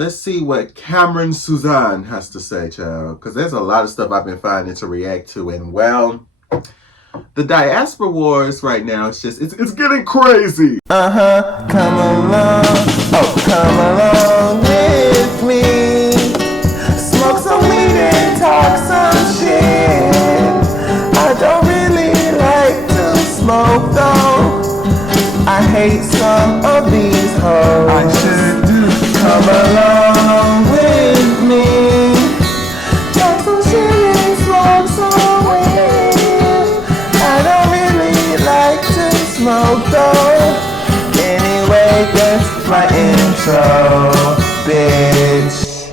Let's see what Cameron Suzanne has to say, child. Because there's a lot of stuff I've been finding to react to. And, well, the diaspora wars right now, it's getting crazy. Come along. Oh, come along with me. Smoke some weed and talk some shit. I don't really like to smoke though. I hate some of these hoes. I sure do. Come along with me. Talk some shit and smoke some weed. I don't really like to smoke though. Anyway, that's my intro, bitch.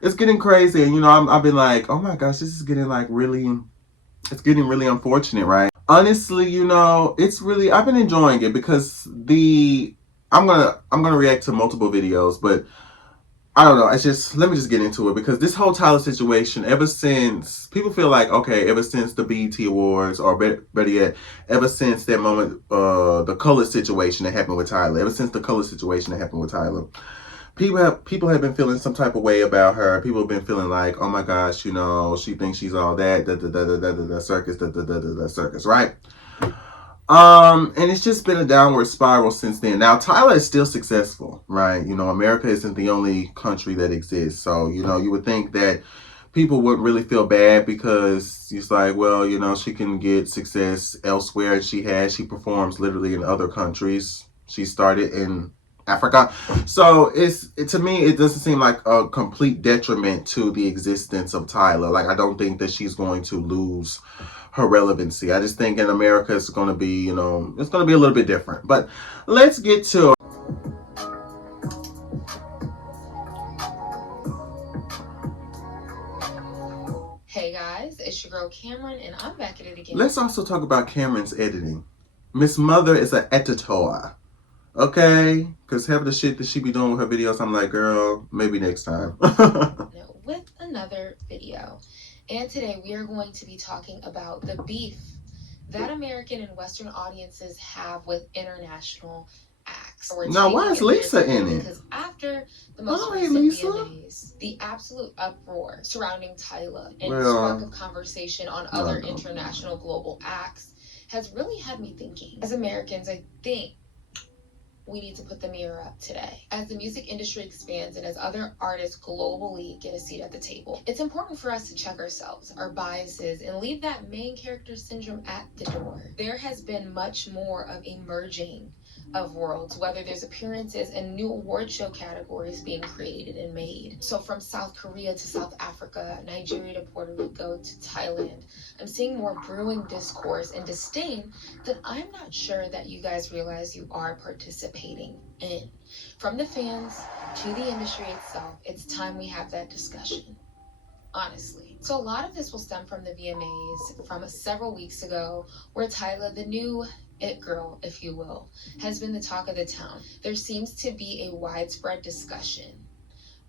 It's getting crazy, and I've been like, oh my gosh, this is getting it's getting really unfortunate, right? Honestly, it's really, I've been enjoying it because I'm gonna react to multiple videos, but I don't know. Let me just get into it because this whole Tyla situation, ever since people feel like, okay, ever since the BET Awards, or better yet, ever since that moment, the color situation that happened with Tyla, people have been feeling some type of way about her. People have been feeling like, oh my gosh, she thinks she's all that, circus, right? And it's just been a downward spiral since then. Now, Tyla is still successful, right? America isn't the only country that exists. So, you would think that people wouldn't really feel bad because it's like, well, she can get success elsewhere. She performs literally in other countries. She started in Africa. So to me, it doesn't seem like a complete detriment to the existence of Tyla. Like, I don't think that she's going to lose her relevancy. I just think in America it's going to be, it's going to be a little bit different. But let's get to it. Hey guys, it's your girl Cameron, and I'm back at it again. Let's also talk about Cameron's editing. Miss Mother is an editor. Okay? Because half of the shit that she be doing with her videos, I'm like, girl, maybe next time. With another video. And today we are going to be talking about the beef that American and Western audiences have with international acts. Now, why is Lisa in it? Because after the most recent VMAs, the absolute uproar surrounding Tyla and spark of conversation on other international global acts has really had me thinking. As Americans, I think we need to put the mirror up today. As the music industry expands and as other artists globally get a seat at the table, it's important for us to check ourselves, our biases, and leave that main character syndrome at the door. There has been much more of a merging of worlds, whether there's appearances and new award show categories being created and made. So from South Korea to South Africa, Nigeria to Puerto Rico to Thailand, I'm seeing more brewing discourse and disdain that I'm not sure that you guys realize you are participating in. From the fans to the industry itself, it's time we have that discussion. Honestly. So a lot of this will stem from the VMAs from several weeks ago, where Tyla, the new it girl, if you will, has been the talk of the town. There seems to be a widespread discussion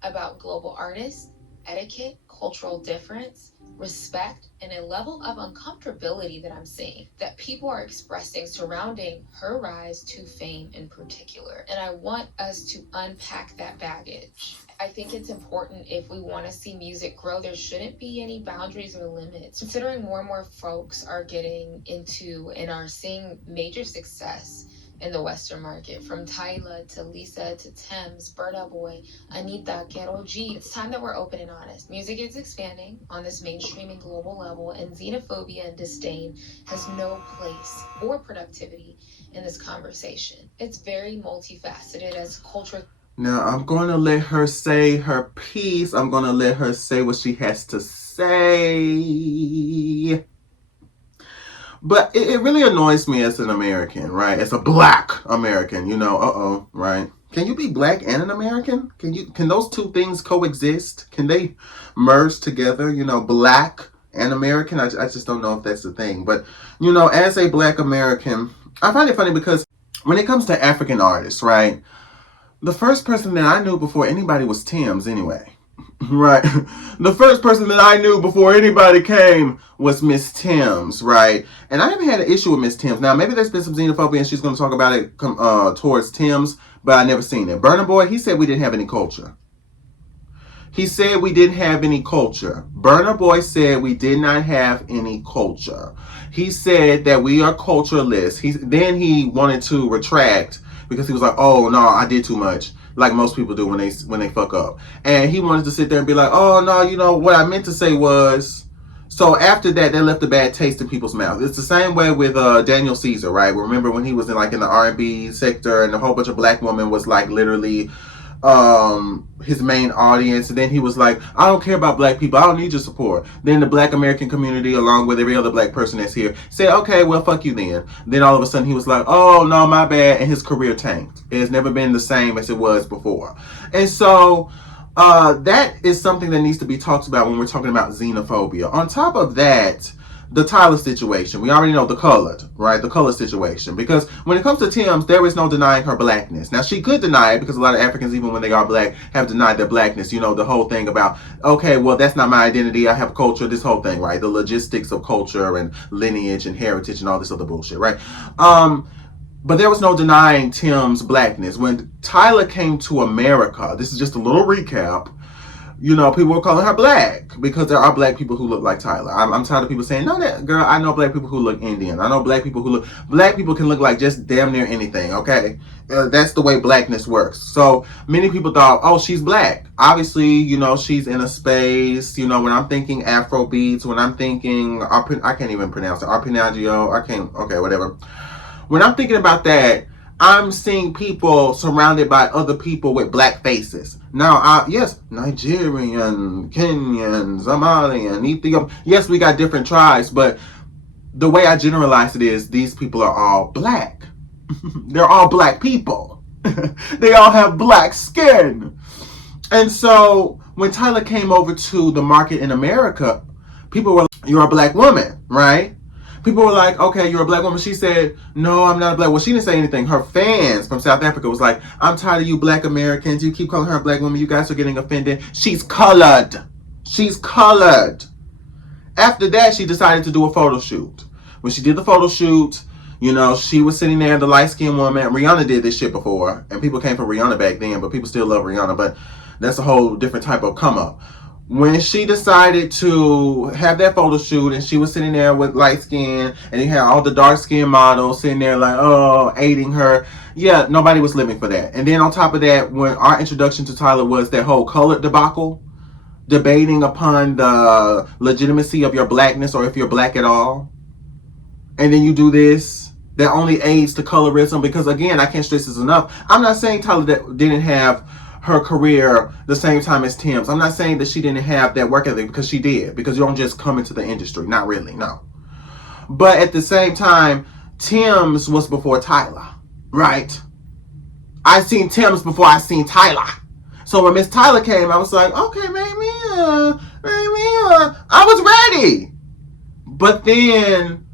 about global artists, etiquette, cultural difference, respect, and a level of uncomfortability that I'm seeing that people are expressing surrounding her rise to fame in particular. And I want us to unpack that baggage. I think it's important, if we want to see music grow, there shouldn't be any boundaries or limits. Considering more and more folks are getting into and are seeing major success in the Western market, from Tyla to Lisa to Tems, Burna Boy, Anita, Karol G. It's time that we're open and honest. Music is expanding on this mainstream and global level, and xenophobia and disdain has no place or productivity in this conversation. It's very multifaceted as culture. Now, I'm going to let her say her piece. I'm going to let her say what she has to say. But it really annoys me as an American, right? As a black American, right? Can you be black and an American? Can those two things coexist? Can they merge together, black and American? I just don't know if that's the thing. But, as a black American, I find it funny because when it comes to African artists, right? The first person that I knew before anybody was Tems anyway. Right. The first person that I knew before anybody came was Miss Tems, right? And I haven't had an issue with Miss Tems. Now, maybe there's been some xenophobia and she's going to talk about it towards Tems. but I never seen it. Burna Boy, he said we didn't have any culture. He said we didn't have any culture. Burna Boy said we did not have any culture. He said that we are cultureless. Then he wanted to retract because he was like, "Oh no, I did too much," like most people do when they fuck up. And he wanted to sit there and be like, "Oh no, you know what I meant to say was." So after that, they left a bad taste in people's mouth. It's the same way with Daniel Caesar, right? Remember when he was in the R&B sector and a whole bunch of black women was like literally his main audience, and then he was like, I don't care about black people, I don't need your support. Then the black American community, along with every other black person that's here, said, okay, well, fuck you then all of a sudden he was like, oh no, my bad, and his career tanked. It has never been the same as it was before. And so that is something that needs to be talked about when we're talking about xenophobia. On top of that, the Tyla situation. We already know the colored, right? The color situation. Because when it comes to Tim's, there is no denying her blackness. Now, she could deny it because a lot of Africans, even when they are black, have denied their blackness. You know, the whole thing about, okay, well, that's not my identity. I have culture, this whole thing, right? The logistics of culture and lineage and heritage and all this other bullshit, right? But there was no denying Tim's blackness. When Tyla came to America, this is just a little recap, you know, people were calling her black because there are black people who look like Tyla. I'm tired of people saying, no, that girl, I know black people who look Indian. I know black people can look like just damn near anything, okay? That's the way blackness works. So many people thought, oh, she's black. Obviously, you know, she's in a space, you know, when I'm thinking Afro beats, when I'm thinking, I can't even pronounce it, okay, whatever. When I'm thinking about that, I'm seeing people surrounded by other people with black faces. Now, yes, Nigerian, Kenyan, Somalian, Ethiopian. Yes, we got different tribes, but the way I generalize it is these people are all black. They're all black people. They all have black skin. And so when Tyla came over to the market in America, people were like, you're a black woman, right? People were like, okay, you're a black woman. She said, no, I'm not a black woman. Well, she didn't say anything. Her fans from South Africa was like, I'm tired of you black Americans. You keep calling her a black woman. You guys are getting offended. She's colored. She's colored. After that, she decided to do a photo shoot. When she did the photo shoot, you know, she was sitting there, the light-skinned woman. Rihanna did this shit before, and people came for Rihanna back then, but people still love Rihanna, but that's a whole different type of come-up. When she decided to have that photo shoot and she was sitting there with light skin and you had all the dark skin models sitting there like, oh, aiding her. Yeah, nobody was living for that. And then on top of that, when our introduction to Tyla was that whole colored debacle, debating upon the legitimacy of your blackness or if you're black at all. And then you do this, that only aids to colorism because, again, I can't stress this enough. I'm not saying Tyla didn't have her career the same time as Tim's. I'm not saying that she didn't have that work ethic because she did. Because you don't just come into the industry. Not really, no. But at the same time, Tim's was before Tyla, right? I seen Tim's before I seen Tyla. So when Miss Tyla came, I was like, okay, maybe I was ready. But then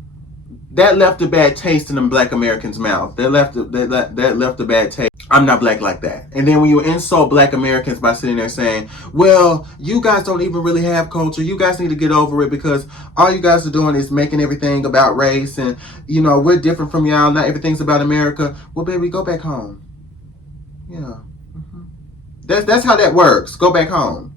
that left a bad taste in them black Americans' mouth. That left a bad taste. I'm not black like that. And then when you insult black Americans by sitting there saying, well, you guys don't even really have culture. You guys need to get over it because all you guys are doing is making everything about race and, you know, we're different from y'all. Not everything's about America. Well, baby, go back home. Yeah. Mm-hmm. That's how that works. Go back home.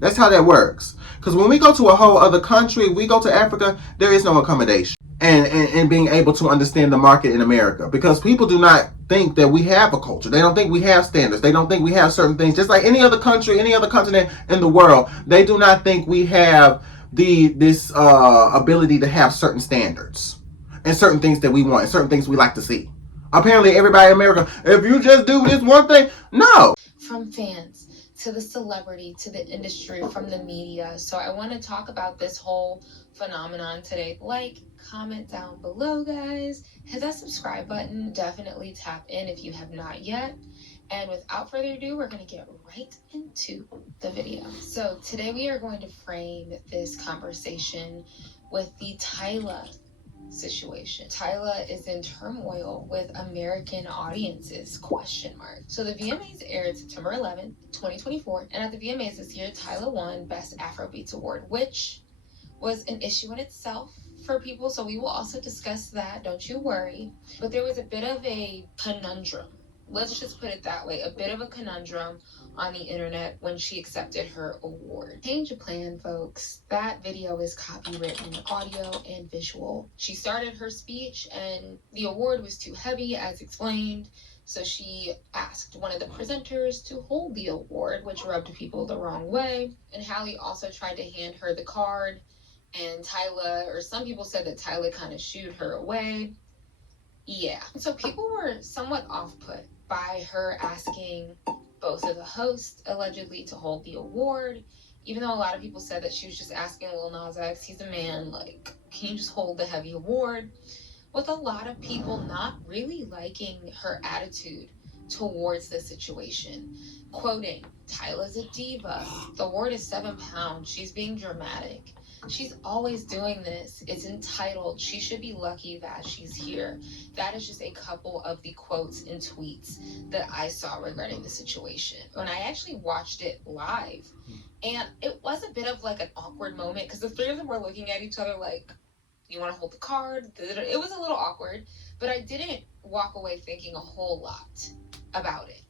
That's how that works. Because when we go to a whole other country, we go to Africa, there is no accommodation. And being able to understand the market in America. Because people do not think that we have a culture. They don't think we have standards. They don't think we have certain things. Just like any other country, any other continent in the world, they do not think we have this ability to have certain standards. And certain things that we want. And certain things we like to see. Apparently everybody in America, if you just do this one thing, no. From fans to the celebrity, to the industry, from the media. So I want to talk about this whole phenomenon today. Like, comment down below, guys. Hit that subscribe button. Definitely tap in if you have not yet. And without further ado, we're going to get right into the video. So today we are going to frame this conversation with the Tyla situation. Tyla is in turmoil with American audiences, question mark. So the VMAs aired September 11th, 2024, and at the VMAs this year, Tyla won Best Afrobeats Award, which was an issue in itself for people, so we will also discuss that, don't you worry. But there was a bit of a conundrum let's just put it that way, a bit of a conundrum on the internet when she accepted her award. Change of plan, folks. That video is copywritten, audio and visual. She started her speech and the award was too heavy, as explained. So she asked one of the presenters to hold the award, which rubbed people the wrong way. And Hallie also tried to hand her the card. And Tyla, or some people said that Tyla kind of shooed her away. Yeah. So people were somewhat off-put by her asking both of the hosts allegedly to hold the award, even though a lot of people said that she was just asking Lil Nas X, he's a man, like, can you just hold the heavy award? With a lot of people not really liking her attitude towards the situation. Quoting, Tyla's a diva. The award is 7 pounds. She's being dramatic. She's always doing this. It's entitled. She should be lucky that she's here. That is just a couple of the quotes and tweets that I saw regarding the situation. When I actually watched it live, and it was a bit of like an awkward moment because the three of them were looking at each other like, you want to hold the card? It was a little awkward, but I didn't walk away thinking a whole lot about it.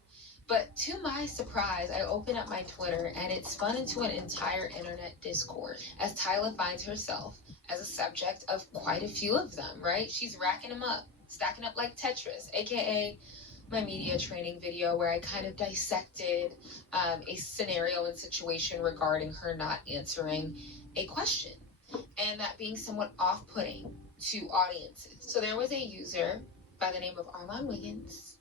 But to my surprise, I open up my Twitter and it spun into an entire internet discourse as Tyla finds herself as a subject of quite a few of them, right? She's racking them up, stacking up like Tetris, aka my media training video where I kind of dissected a scenario and situation regarding her not answering a question, and that being somewhat off-putting to audiences. So there was a user by the name of Armand Wiggins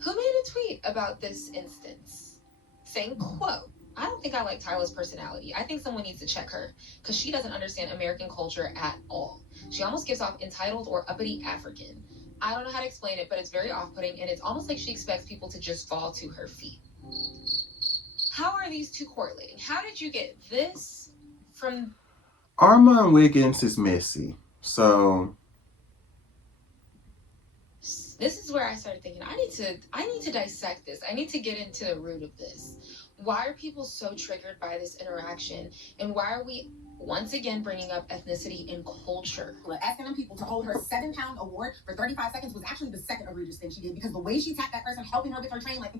who made a tweet about this instance saying, quote, I don't think I like Tyla's personality. I think someone needs to check her because she doesn't understand American culture at all. She almost gives off entitled or uppity African. I don't know how to explain it, but it's very off-putting and it's almost like she expects people to just fall to her feet. How are these two correlating? How did you get this from... Armand Wiggins is messy, so... This is where I started thinking, I need to dissect this. I need to get into the root of this. Why are people so triggered by this interaction? And why are we once again bringing up ethnicity and culture? Asking them people to hold her 7-pound award for 35 seconds was actually the second egregious thing she did, because the way she tapped that person, helping her with her train, like,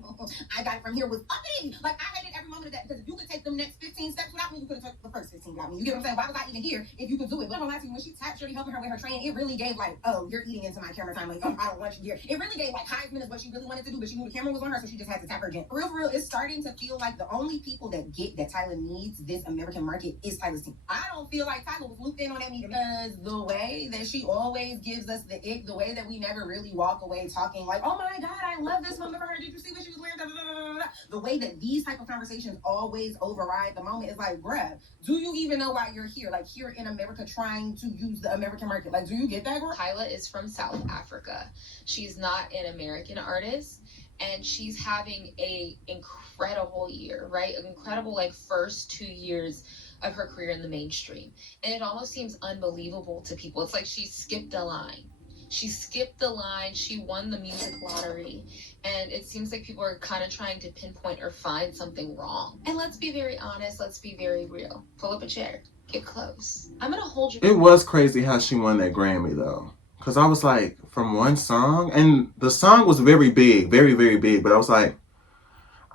I got it from here, was uppity. Like, I hated every moment of that, because if you could take them next 15 steps without me, you could have took the first 15 without me. You get what I'm saying? Why was I even here if you could do it? But I'm not when she tapped Shorty, helping her with her train, it really gave like, oh, you're eating into my camera time. Like, oh, I don't want you here. It really gave like Heisman is what she really wanted to do, but she knew the camera was on her, so she just had to tap her again. For real, it's starting to feel like the only people that get that Tyla needs this American market is Tyla's team. I don't feel like Tyla was looped in on that meeting, because the way that she always gives us the ick, the way that we never really walk away talking like, oh my God, I love this moment for her. Did you see what she was wearing? Da, da, da, da, da. The way that these type of conversations always override the moment is like, bruh, do you even know why you're here? Like, here in America trying to use the American market. Like, do you get that, girl? Tyla is from South Africa. She's not an American artist. And she's having a incredible year, right? An incredible, like, first 2 years of her career in the mainstream. And it almost seems unbelievable to people. It's like she skipped a line. She skipped the line. She won the music lottery. And it seems like people are kind of trying to pinpoint or find something wrong. And let's be very honest. Let's be very real. Pull up a chair. Get close. I'm going to hold you. It was crazy how she won that Grammy, though. Because I was like, from one song, and the song was very big, very, very big. But I was like,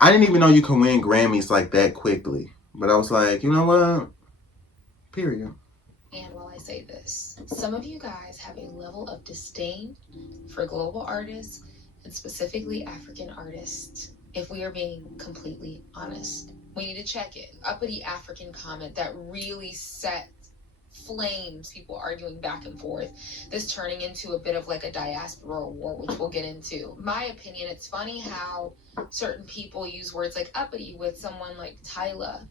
I didn't even know you could win Grammys like that quickly. But I was like, you know what? Period. And while I say this, some of you guys have a level of disdain for global artists and specifically African artists. If we are being completely honest, we need to check it. Uppity African comment that really set flames, people arguing back and forth, this turning into a bit of like a diaspora war, which we'll get into. My opinion, it's funny how certain people use words like uppity with someone like Tyla,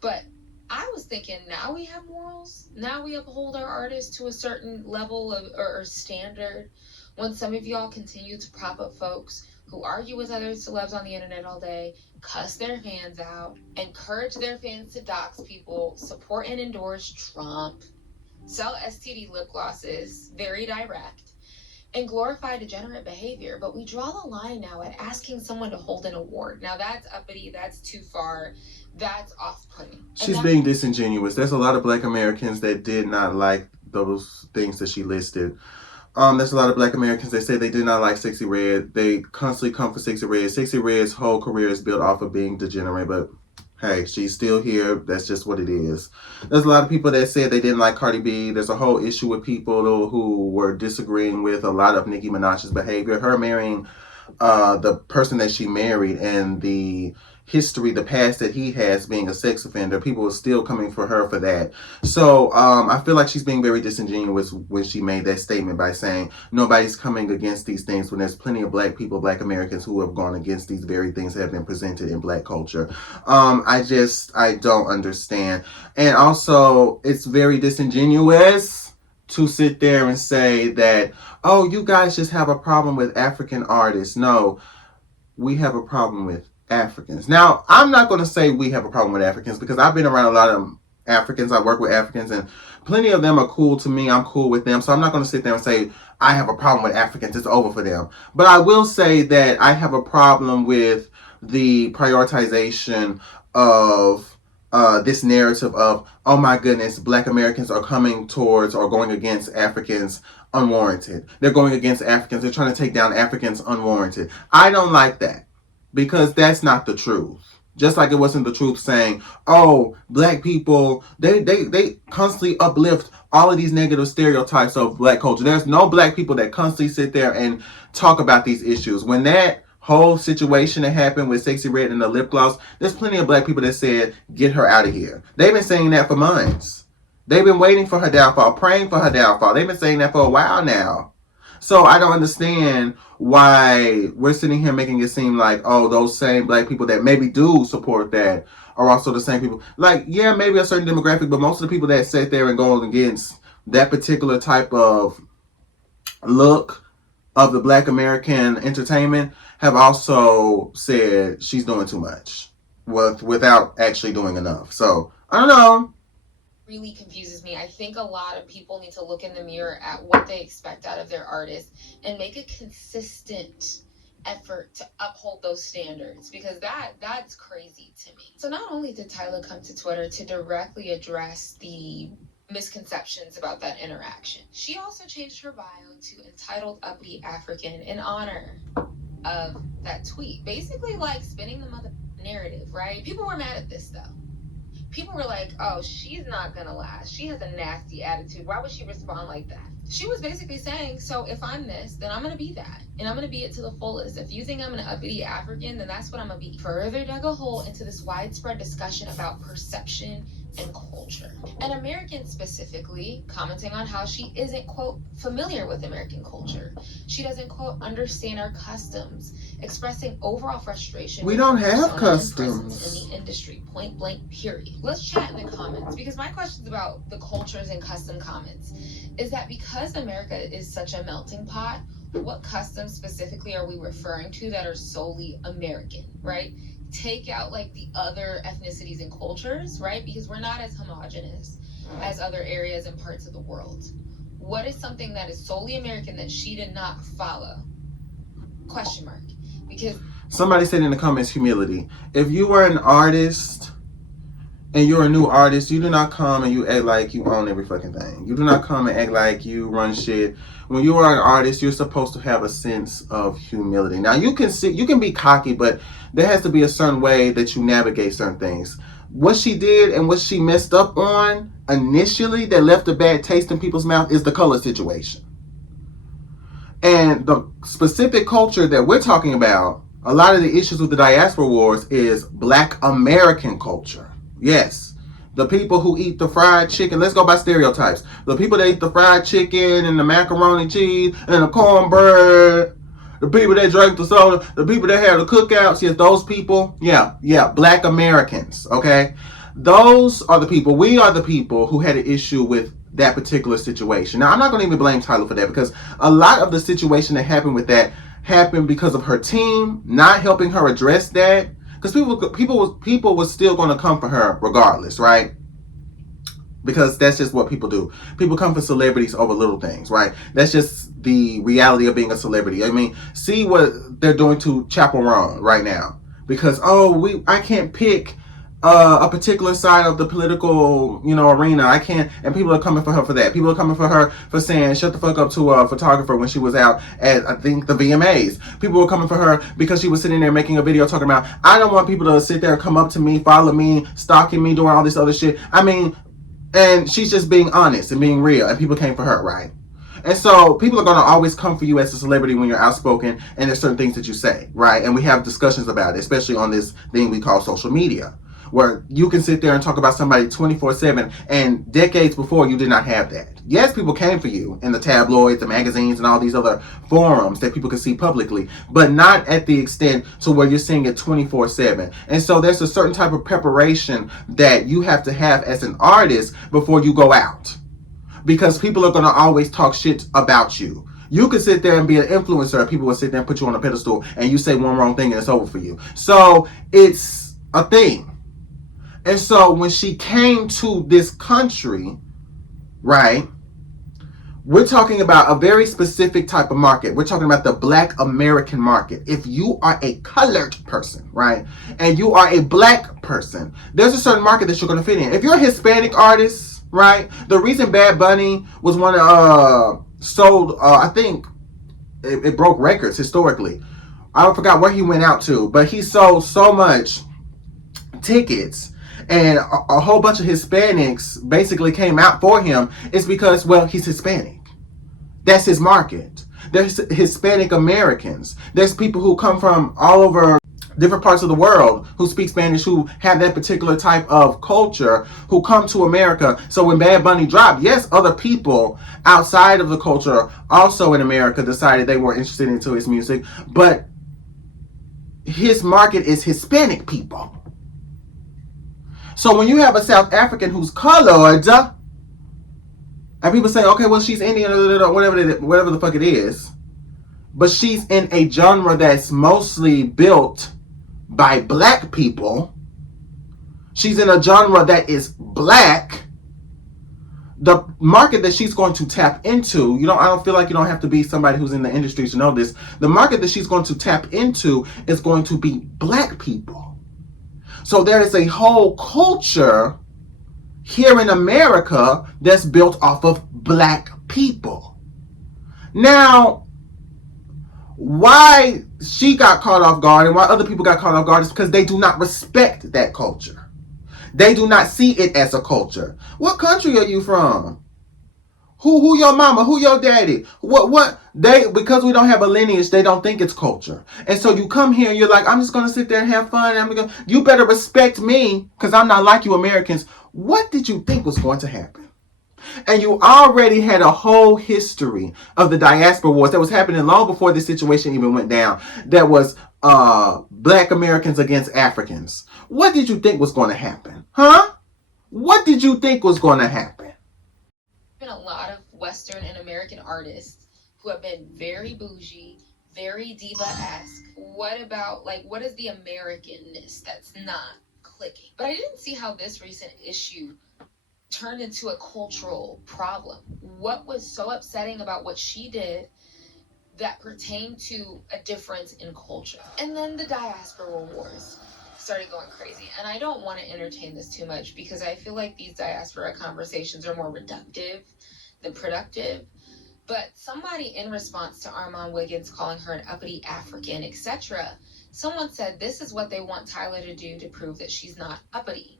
but I was thinking, now we have morals, now we uphold our artists to a certain level of or standard, when some of y'all continue to prop up folks who argue with other celebs on the internet all day, cuss their fans out, encourage their fans to dox people, support and endorse Trump, sell STD lip glosses, very direct, and glorify degenerate behavior. But we draw the line now at asking someone to hold an award. Now that's uppity, that's too far, that's off-putting. She's being disingenuous. There's a lot of Black Americans that did not like those things that she listed. There's a lot of Black Americans that say they did not like Sexy Red. They constantly come for Sexy Red. Sexy Red's whole career is built off of being degenerate, but hey, she's still here. That's just what it is. There's a lot of people that said they didn't like Cardi B. There's a whole issue with people who were disagreeing with a lot of Nicki Minaj's behavior. Her marrying the person that she married and the history, the past that he has being a sex offender, people are still coming for her for that. So I feel like she's being very disingenuous when she made that statement by saying nobody's coming against these things when there's plenty of Black people, Black Americans who have gone against these very things that have been presented in Black culture. I don't understand. And also, it's very disingenuous to sit there and say that, oh, you guys just have a problem with African artists. No, we have a problem with Africans. Now, I'm not going to say we have a problem with Africans because I've been around a lot of Africans. I work with Africans and plenty of them are cool to me. I'm cool with them. So I'm not going to sit there and say I have a problem with Africans. It's over for them. But I will say that I have a problem with the prioritization of this narrative of, oh my goodness, Black Americans are coming towards or going against Africans unwarranted. They're going against Africans. They're trying to take down Africans unwarranted. I don't like that because that's not the truth. Just like it wasn't the truth saying, oh, Black people, they constantly uplift all of these negative stereotypes of Black culture. There's no Black people that constantly sit there and talk about these issues. When that whole situation that happened with Sexy Red and the lip gloss, there's plenty of Black people that said, get her out of here. They've been saying that for months. They've been waiting for her downfall, praying for her downfall. They've been saying that for a while now. So I don't understand why we're sitting here making it seem like, oh, those same Black people that maybe do support that are also the same people. Like, yeah, maybe a certain demographic, but most of the people that sit there and go against that particular type of look of the Black American entertainment have also said she's doing too much without actually doing enough. So, I don't know. Really confuses me. I think a lot of people need to look in the mirror at what they expect out of their artists and make a consistent effort to uphold those standards, because that's crazy to me. So not only did Tyla come to Twitter to directly address the misconceptions about that interaction, she also changed her bio to entitled Uppity African in honor of that tweet. Basically like spinning the mother narrative, right? People were mad at this though. People were like, oh, she's not gonna last. She has a nasty attitude. Why would she respond like that? She was basically saying, so if I'm this, then I'm gonna be that. And I'm gonna be it to the fullest. If you think I'm an uppity African, then that's what I'm gonna be. Further dug a hole into this widespread discussion about perception and culture. And Americans specifically commenting on how she isn't, quote, familiar with American culture. She doesn't, quote, understand our customs, expressing overall frustration. We don't have customs in the industry, point blank, period. Let's chat in the comments, because my questions about the cultures and custom comments is that because America is such a melting pot, what customs specifically are we referring to that are solely American, right? Take out like the other ethnicities and cultures, right? Because we're not as homogenous as other areas and parts of the world. What is something that is solely American that she did not follow? Question mark. Because somebody said in the comments, humility. If you are an artist and you're a new artist, you do not come and you act like you own every fucking thing. You do not come and act like you run shit. When you are an artist, you're supposed to have a sense of humility. Now you can be cocky, but there has to be a certain way that you navigate certain things. What she did and what she messed up on initially that left a bad taste in people's mouth is the color situation. And the specific culture that we're talking about, a lot of the issues with the diaspora wars is Black American culture. Yes, the people who eat the fried chicken, let's go by stereotypes. The people that eat the fried chicken and the macaroni cheese and the cornbread, the people that drink the soda, the people that have the cookouts, yes, those people, yeah, Black Americans, okay? Those are the people, we are the people who had an issue with that particular situation. Now, I'm not going to even blame Tyla for that, because a lot of the situation that happened with that happened because of her team not helping her address that. Because people was still going to come for her regardless, right? Because that's just what people do. People come for celebrities over little things, right? That's just the reality of being a celebrity. I mean, see what they're doing to Chaperone right now. Because, I can't pick a particular side of the political, arena. I can't, and people are coming for her for that. People are coming for her for saying shut the fuck up to a photographer when she was out at, I think, the VMAs. People were coming for her because she was sitting there making a video talking about, I don't want people to sit there and come up to me, follow me, stalking me, doing all this other shit. I mean, and she's just being honest and being real, and people came for her, right? And so people are going to always come for you as a celebrity when you're outspoken, and there's certain things that you say, right? And we have discussions about it, especially on this thing we call social media, where you can sit there and talk about somebody 24/7, and decades before you did not have that. Yes, people came for you in the tabloids, the magazines, and all these other forums that people could see publicly, but not at the extent to where you're seeing it 24/7. And so there's a certain type of preparation that you have to have as an artist before you go out, because people are going to always talk shit about you. You could sit there and be an influencer, and people will sit there and put you on a pedestal, and you say one wrong thing and it's over for you. So it's a thing. And so when she came to this country, right, we're talking about a very specific type of market. We're talking about the Black American market. If you are a colored person, right, and you are a black person, there's a certain market that you're going to fit in. If you're a Hispanic artist, right, the reason Bad Bunny was one of sold, I think it broke records historically. I forgot where he went out to, but he sold so much tickets, and a whole bunch of Hispanics basically came out for him, is because, well, he's Hispanic. That's his market. There's Hispanic Americans. There's people who come from all over different parts of the world who speak Spanish, who have that particular type of culture, who come to America. So when Bad Bunny dropped, yes, other people outside of the culture also in America decided they were interested into his music, but his market is Hispanic people. So when you have a South African who's colored, and people say, okay, well, she's Indian, or whatever the fuck it is, but she's in a genre that's mostly built by black people. She's in a genre that is black. The market that she's going to tap into, I don't feel like you don't have to be somebody who's in the industry to know this. The market that she's going to tap into is going to be black people. So there is a whole culture here in America that's built off of black people. Now, why she got caught off guard and why other people got caught off guard is because they do not respect that culture. They do not see it as a culture. What country are you from? Who your mama? Who your daddy? Because we don't have a lineage, they don't think it's culture. And so you come here and you're like, I'm just going to sit there and have fun. You better respect me because I'm not like you Americans. What did you think was going to happen? And you already had a whole history of the diaspora wars that was happening long before this situation even went down. That was Black Americans against Africans. What did you think was going to happen? Huh? What did you think was going to happen? Been a lot of Western and American artists who have been very bougie, very diva-esque. What is the Americanness that's not clicking? But I didn't see how this recent issue turned into a cultural problem. What was so upsetting about what she did that pertained to a difference in culture? And then the diaspora wars started going crazy. And I don't want to entertain this too much because I feel like these diaspora conversations are more reductive than productive. But somebody, in response to Armand Wiggins calling her an uppity African, etc., someone said this is what they want Tyla to do to prove that she's not uppity.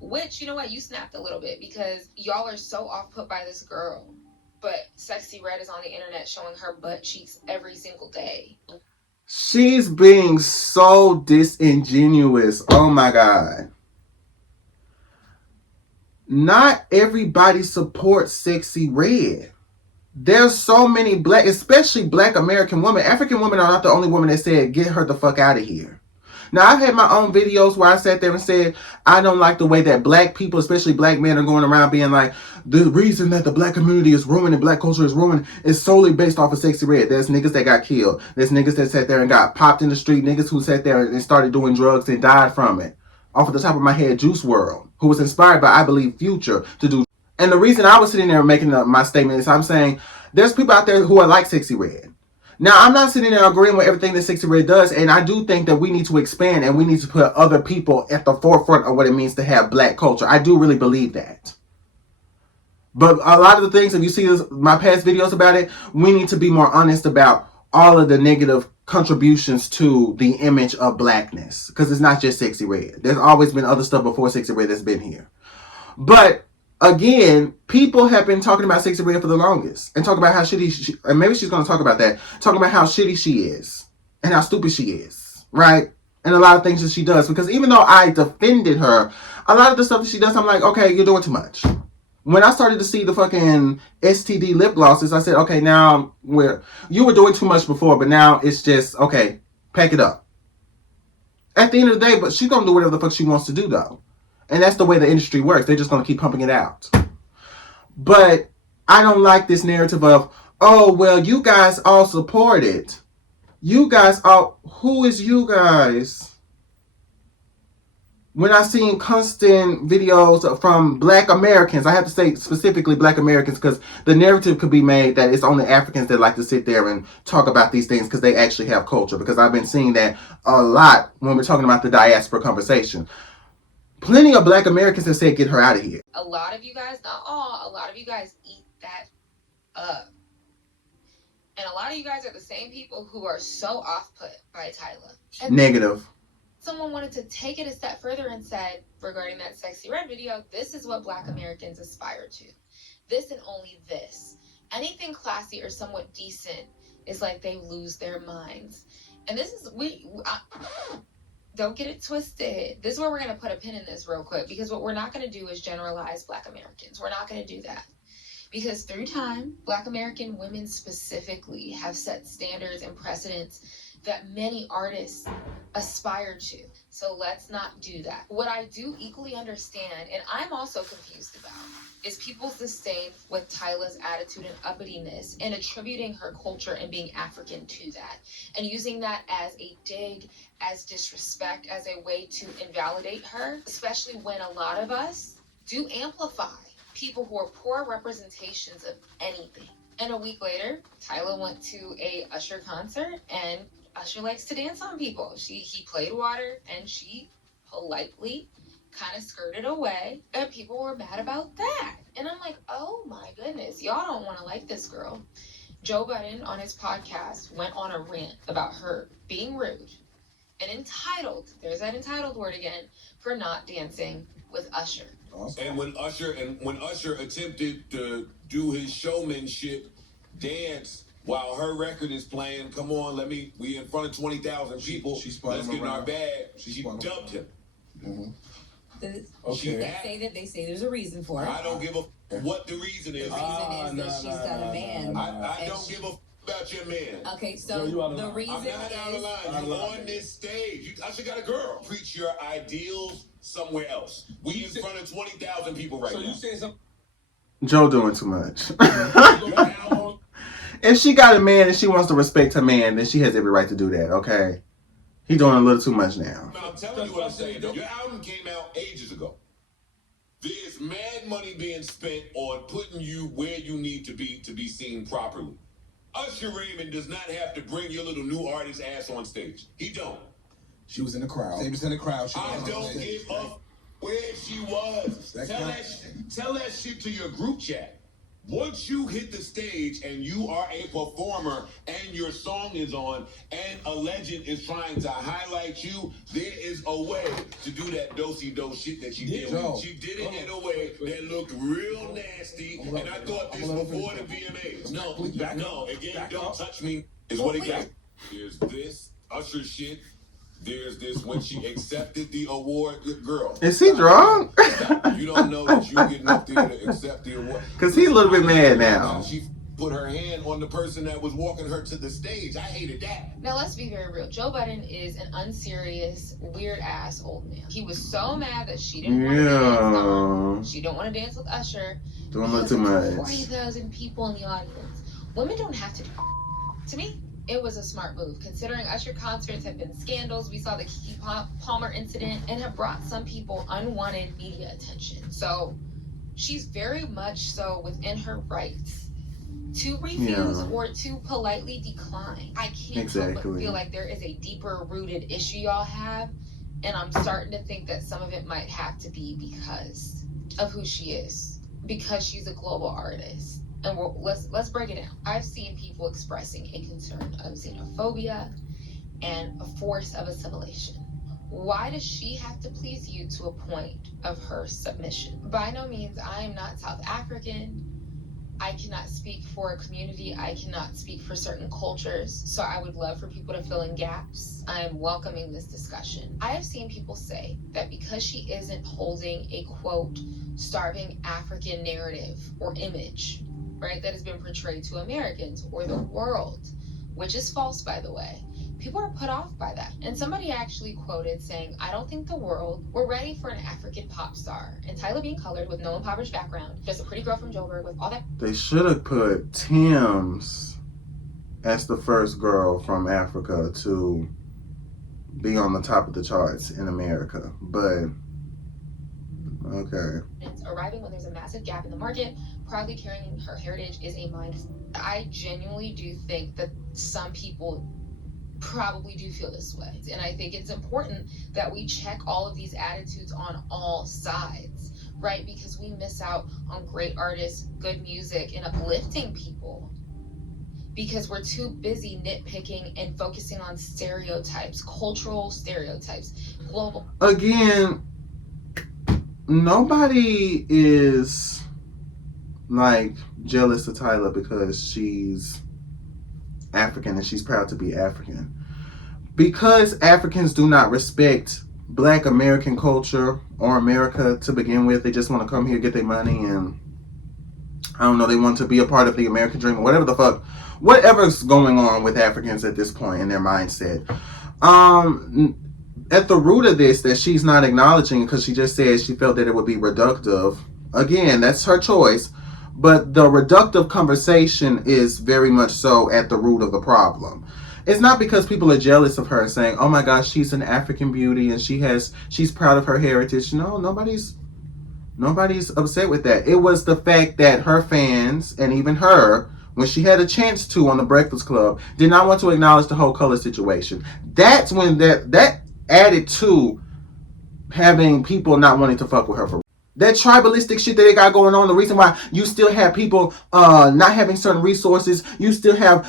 Which, you know what, you snapped a little bit because y'all are so off put by this girl. But Sexy Red is on the internet showing her butt cheeks every single day. She's being so disingenuous. Oh my God. Not everybody supports Sexy Red. There's so many especially Black American women. African women are not the only women that said, get her the fuck out of here. Now, I've had my own videos where I sat there and said, I don't like the way that black people, especially black men, are going around being like, the reason that the black community is ruined and black culture is ruined is solely based off of Sexy Red. There's niggas that got killed. There's niggas that sat there and got popped in the street. Niggas who sat there and started doing drugs and died from it. Off of the top of my head, Juice WRLD, who was inspired by, I believe, Future to do. And the reason I was sitting there making my statement is I'm saying there's people out there who are like Sexy Red. Now, I'm not sitting there agreeing with everything that Sexy Red does, and I do think that we need to expand and we need to put other people at the forefront of what it means to have black culture. I do really believe that. But a lot of the things, if you see my past videos about it, we need to be more honest about all of the negative contributions to the image of blackness. Because it's not just Sexy Red. There's always been other stuff before Sexy Red that's been here. But again, people have been talking about Sexy Red for the longest. And talking about how shitty and maybe she's going to talk about that. Talking about how shitty she is. And how stupid she is. Right? And a lot of things that she does. Because even though I defended her, a lot of the stuff that she does, I'm like, okay, you're doing too much. When I started to see the fucking STD lip glosses, I said, okay, now you were doing too much before, but now it's just, okay, pack it up. At the end of the day, but she's going to do whatever the fuck she wants to do, though. And that's the way the industry works. They're just going to keep pumping it out. But I don't like this narrative of, oh, well, you guys all support it. You guys all, who is you guys? When I seen constant videos from Black Americans, I have to say specifically Black Americans because the narrative could be made that it's only Africans that like to sit there and talk about these things because they actually have culture. Because I've been seeing that a lot when we're talking about the diaspora conversation. Plenty of Black Americans have said, get her out of here. A lot of you guys, not all, a lot of you guys eat that up. And a lot of you guys are the same people who are so off-put by Tyla. And negative. Someone wanted to take it a step further and said, regarding that Sexy Red video, this is what Black Americans aspire to. This and only this. Anything classy or somewhat decent is like they lose their minds. And this is, don't get it twisted. This is where we're going to put a pin in this real quick, because what we're not going to do is generalize Black Americans. We're not going to do that. Because through time, Black American women specifically have set standards and precedents that many artists aspire to. So let's not do that. What I do equally understand, and I'm also confused about, is people's disdain with Tyla's attitude and uppityness and attributing her culture and being African to that. And using that as a dig, as disrespect, as a way to invalidate her, especially when a lot of us do amplify people who are poor representations of anything. And a week later, Tyla went to a Usher concert, and Usher likes to dance on people. He played water, and she politely kind of skirted away, and people were mad about that. And I'm like, oh my goodness, y'all don't want to like this girl. Joe Budden on his podcast went on a rant about her being rude and entitled, there's that entitled word again, for not dancing with Usher. Awesome. And when Usher attempted to do his showmanship dance while her record is playing, come on, we in front of 20,000 people. Let's get in our bag. She dumped him. Mm-hmm. They say there's a reason for it. I don't give a what the reason is. The reason is that she's got a man. I don't give a about your man. Okay, so the reason I'm not out of line. You on this stage. Usher got a girl. Preach your ideals somewhere else. We in front of 20,000 people right now. So you saying something? Joe doing too much. If she got a man and she wants to respect her man, then she has every right to do that, okay? He doing a little too much now. I'm telling you what I'm saying. Your album came out ages ago. There's mad money being spent on putting you where you need to be seen properly. Usher Raymond does not have to bring your little new artist ass on stage. He don't. She was in the crowd. She was in the crowd. I don't give a where she was. Tell that shit to your group chat. Once you hit the stage and you are a performer and your song is on and a legend is trying to highlight you, there is a way to do that do-si-do shit that she did. She did it in a way that looked real nasty, and I thought this before the VMAs. No, again, don't touch me is what it got. There's this Usher shit. There's this when she accepted the award. Girl, is he drunk? You don't know that you're getting up there to accept the award. Because he's a little bit mad now. She put her hand on the person that was walking her to the stage. I hated that. Now let's be very real. Joe Budden is an unserious, weird ass old man. He was so mad that she didn't want to dance. She don't want to dance with Usher. Don't look too much. 40,000 people in the audience. Women don't have to do. To me, it was a smart move, considering Usher concerts have been scandals. We saw the Keke Palmer incident and have brought some people unwanted media attention. So she's very much so within her rights to refuse or to politely decline. I can't help but feel like there is a deeper rooted issue y'all have, and I'm starting to think that some of it might have to be because of who she is, because she's a global artist. And let's break it down. I've seen people expressing a concern of xenophobia and a force of assimilation. Why does she have to please you to a point of her submission? By no means, I am not South African. I cannot speak for a community. I cannot speak for certain cultures. So I would love for people to fill in gaps. I am welcoming this discussion. I have seen people say that because she isn't holding a quote, starving African narrative or image, right, that has been portrayed to Americans or the world, which is false, by the way. People are put off by that. And somebody actually quoted saying, I don't think the world, we're ready for an African pop star. And Tyla being colored with no impoverished background, just a pretty girl from Joburg with all that. They should have put Tim's as the first girl from Africa to be on the top of the charts in America. But, okay. It's arriving when there's a massive gap in the market. Proudly carrying her heritage is a mind. I genuinely do think that some people probably do feel this way. And I think it's important that we check all of these attitudes on all sides, right? Because we miss out on great artists, good music, and uplifting people because we're too busy nitpicking and focusing on stereotypes, cultural stereotypes, global. Again, nobody is like jealous of Tyla because she's African and she's proud to be African. Because Africans do not respect Black American culture or America to begin with, they just want to come here, get their money, and I don't know, they want to be a part of the American dream or whatever the fuck, whatever's going on with Africans at this point in their mindset. At the root of this that she's not acknowledging, because she just said she felt that it would be reductive. Again, that's her choice. But the reductive conversation is very much so at the root of the problem. It's not because people are jealous of her saying, oh my gosh, she's an African beauty and she's proud of her heritage. No, nobody's upset with that. It was the fact that her fans and even her, when she had a chance to on the Breakfast Club, did not want to acknowledge the whole color situation. That's when that added to having people not wanting to fuck with her for that tribalistic shit that they got going on. The reason why you still have people not having certain resources, you still have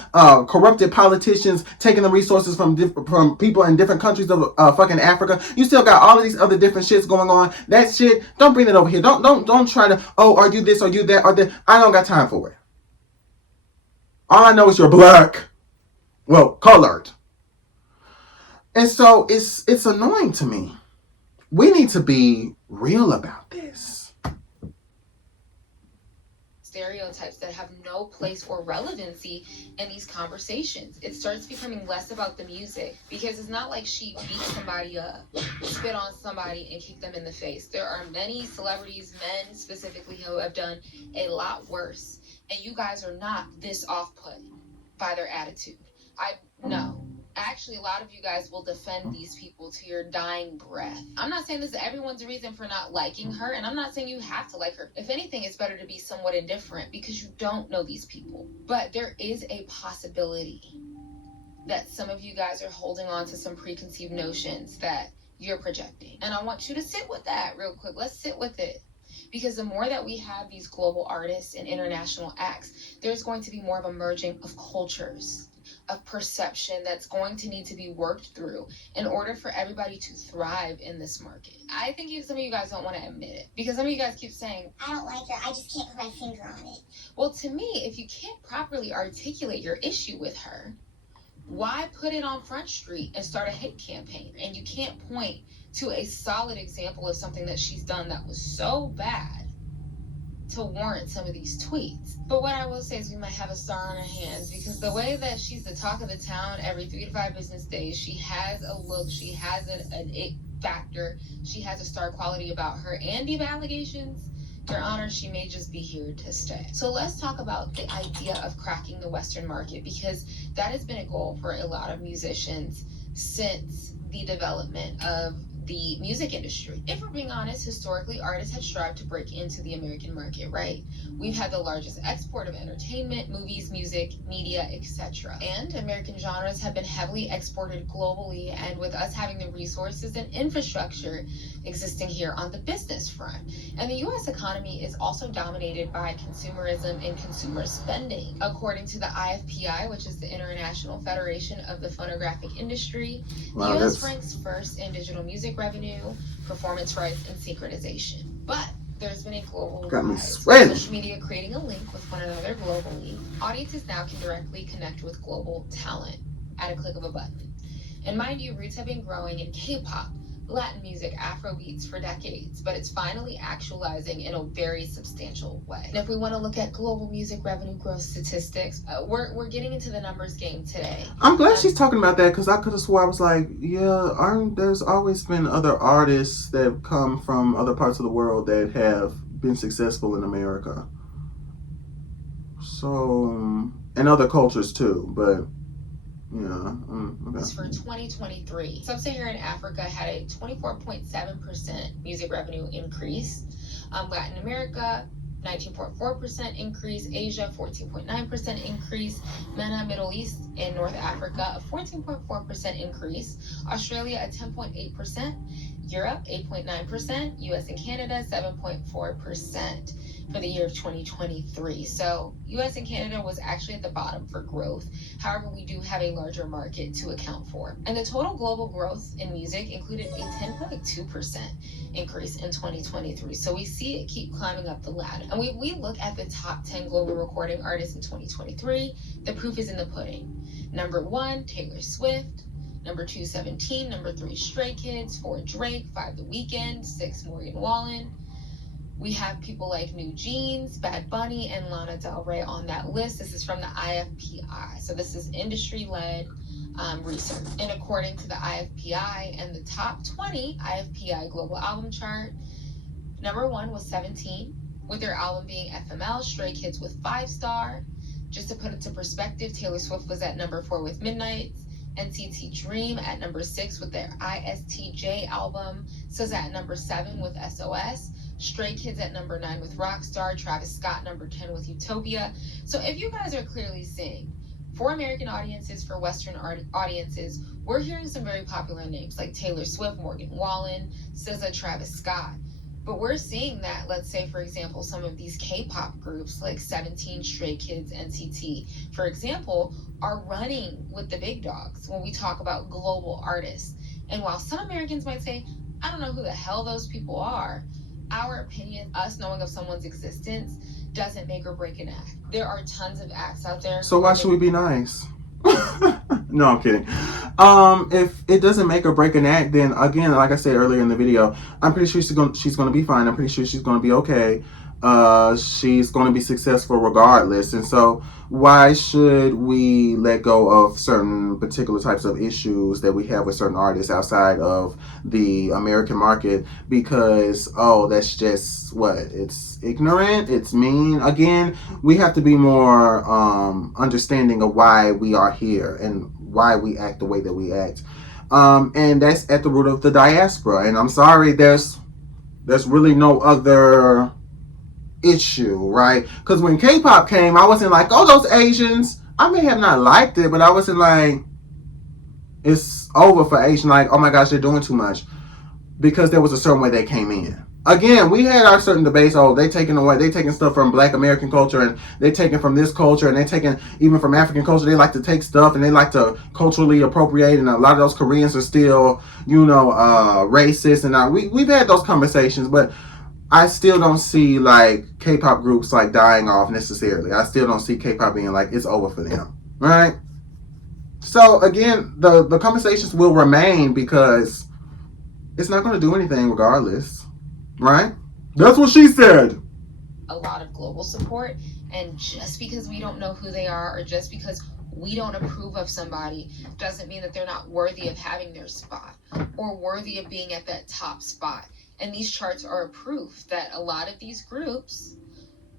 corrupted politicians taking the resources from people in different countries of fucking Africa. You still got all of these other different shits going on. That shit, don't bring it over here. Don't try to, oh, are you this, are you that, or that. I don't got time for it. All I know is you're Black. Well, colored. And so it's annoying to me. We need to be real about this. Stereotypes that have no place or relevancy in these conversations. It starts becoming less about the music because it's not like she beat somebody up, spit on somebody, and kicked them in the face. There are many celebrities, men specifically, who have done a lot worse. And you guys are not this off-put by their attitude. No. Actually, a lot of you guys will defend these people to your dying breath. I'm not saying this is everyone's reason for not liking her, and I'm not saying you have to like her. If anything, it's better to be somewhat indifferent because you don't know these people. But there is a possibility that some of you guys are holding on to some preconceived notions that you're projecting. And I want you to sit with that real quick. Let's sit with it. Because the more that we have these global artists and international acts, there's going to be more of a merging of cultures, of perception that's going to need to be worked through in order for everybody to thrive in this market. I think some of you guys don't want to admit it because some of you guys keep saying, I don't like her, I just can't put my finger on it. Well, to me, if you can't properly articulate your issue with her, why put it on Front Street and start a hate campaign? And you can't point to a solid example of something that she's done that was so bad to warrant some of these tweets. But what I will say is we might have a star on her hands because the way that she's the talk of the town every 3 to 5 business days, she has a look, she has an it factor, she has a star quality about her, and even allegations. Your Honor, she may just be here to stay. So let's talk about the idea of cracking the Western market because that has been a goal for a lot of musicians since the development of the music industry. If we're being honest, historically, artists have strived to break into the American market, right? We've had the largest export of entertainment, movies, music, media, etc. And American genres have been heavily exported globally, and with us having the resources and infrastructure existing here on the business front. And the US economy is also dominated by consumerism and consumer spending. According to the IFPI, which is the International Federation of the Phonographic Industry, the US ranks first in digital music revenue, performance rights, and synchronization. But there's been a global rise. Social media creating a link with one another globally. Audiences now can directly connect with global talent at a click of a button. And mind you, roots have been growing in K-pop, Latin music, Afrobeats for decades, but it's finally actualizing in a very substantial way. And if we want to look at global music revenue growth statistics, we're getting into the numbers game today. I'm glad she's talking about that, because I could have swore I was like, yeah, there's always been other artists that have come from other parts of the world that have been successful in America. So, and other cultures too, but yeah. Okay. For 2023, Sub-Saharan Africa had a 24.7% music revenue increase. Latin America, 19.4% increase. Asia, 14.9% increase. MENA, Middle East, and North Africa, a 14.4% increase. Australia, a 10.8%. Europe, 8.9%. US and Canada, 7.4%. for the year of 2023. So US and Canada was actually at the bottom for growth. However, we do have a larger market to account for. And the total global growth in music included a 10.2% increase in 2023. So we see it keep climbing up the ladder. And we look at the top 10 global recording artists in 2023, the proof is in the pudding. Number 1, Taylor Swift. Number 2, 17. Number 3, Stray Kids. 4, Drake. 5, The Weeknd. 6, Morgan Wallen. We have people like New Jeans, Bad Bunny, and Lana Del Rey on that list. This is from the IFPI. So this is industry-led research. And according to the IFPI and the top 20 IFPI global album chart, number 1 was 17, with their album being FML, Stray Kids with 5-star. Just to put it to perspective, Taylor Swift was at number 4 with Midnights. NCT Dream at number 6 with their ISTJ album. SZA at number 7 with SOS. Stray Kids at number 9 with Rockstar. Travis Scott number 10 with Utopia. So if you guys are clearly seeing, for American audiences, for Western audiences, we're hearing some very popular names like Taylor Swift, Morgan Wallen, SZA, Travis Scott. But we're seeing that, let's say, for example, some of these K-pop groups like 17, Stray Kids, NCT, for example, are running with the big dogs when we talk about global artists. And while some Americans might say, I don't know who the hell those people are, our opinion, us knowing of someone's existence, doesn't make or break an act. There are tons of acts out there. So why should we be nice? No, I'm kidding. If it doesn't make or break an act, then again, like I said earlier in the video, I'm pretty sure she's gonna be fine. I'm pretty sure she's gonna be okay. She's gonna be successful regardless. And so why should we let go of certain particular types of issues that we have with certain artists outside of the American market? Because, that's just it's ignorant, it's mean. Again, we have to be more understanding of why we are here and why we act the way that we act. And that's at the root of the diaspora. And I'm sorry, there's really no other issue, right? Because when K-pop came, I wasn't like, those Asians. I may have not liked it, but I wasn't like, it's over for Asian, like, oh my gosh, they're doing too much. Because there was a certain way they came in. Again, we had our certain debates. They taking stuff from Black American culture, and they taking from this culture, and they taking even from African culture. They like to take stuff and they like to culturally appropriate, and a lot of those Koreans are still, racist. And we've had those conversations, but I still don't see like K-pop groups like dying off necessarily. I still don't see K-pop being like it's over for them, right? So again, the conversations will remain because it's not going to do anything regardless, right? That's what she said. A lot of global support, and just because we don't know who they are, or just because we don't approve of somebody, doesn't mean that they're not worthy of having their spot or worthy of being at that top spot. And these charts are a proof that a lot of these groups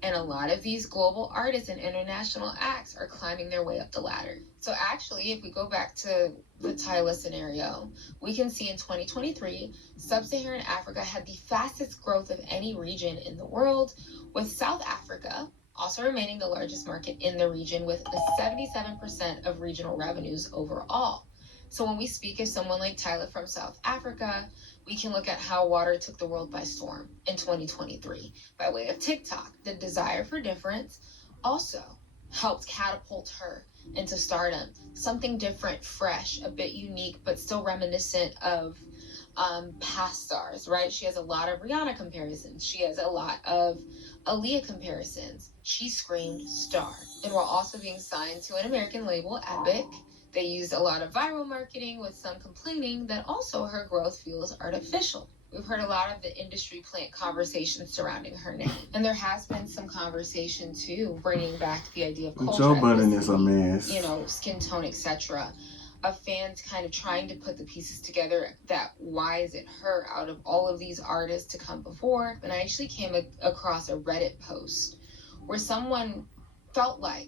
And a lot of these global artists and international acts are climbing their way up the ladder. So actually, if we go back to the Tyla scenario, we can see in 2023, Sub-Saharan Africa had the fastest growth of any region in the world, with South Africa also remaining the largest market in the region with a 77% of regional revenues overall. So when we speak of someone like Tyla from South Africa, we can look at how water took the world by storm in 2023 by way of TikTok. The desire for difference also helped catapult her into stardom. Something different, fresh, a bit unique, but still reminiscent of past stars, right? She has a lot of Rihanna comparisons. She has a lot of Aaliyah comparisons. She screamed star. And while also being signed to an American label, Epic, they used a lot of viral marketing with some complaining that also her growth feels artificial. We've heard a lot of the industry plant conversations surrounding her name. And there has been some conversation too, bringing back the idea of culture, Joe Budden is a mess. you know, skin tone, etc. Of fans kind of trying to put the pieces together that why is it her out of all of these artists to come before? And I actually came across a Reddit post where someone felt like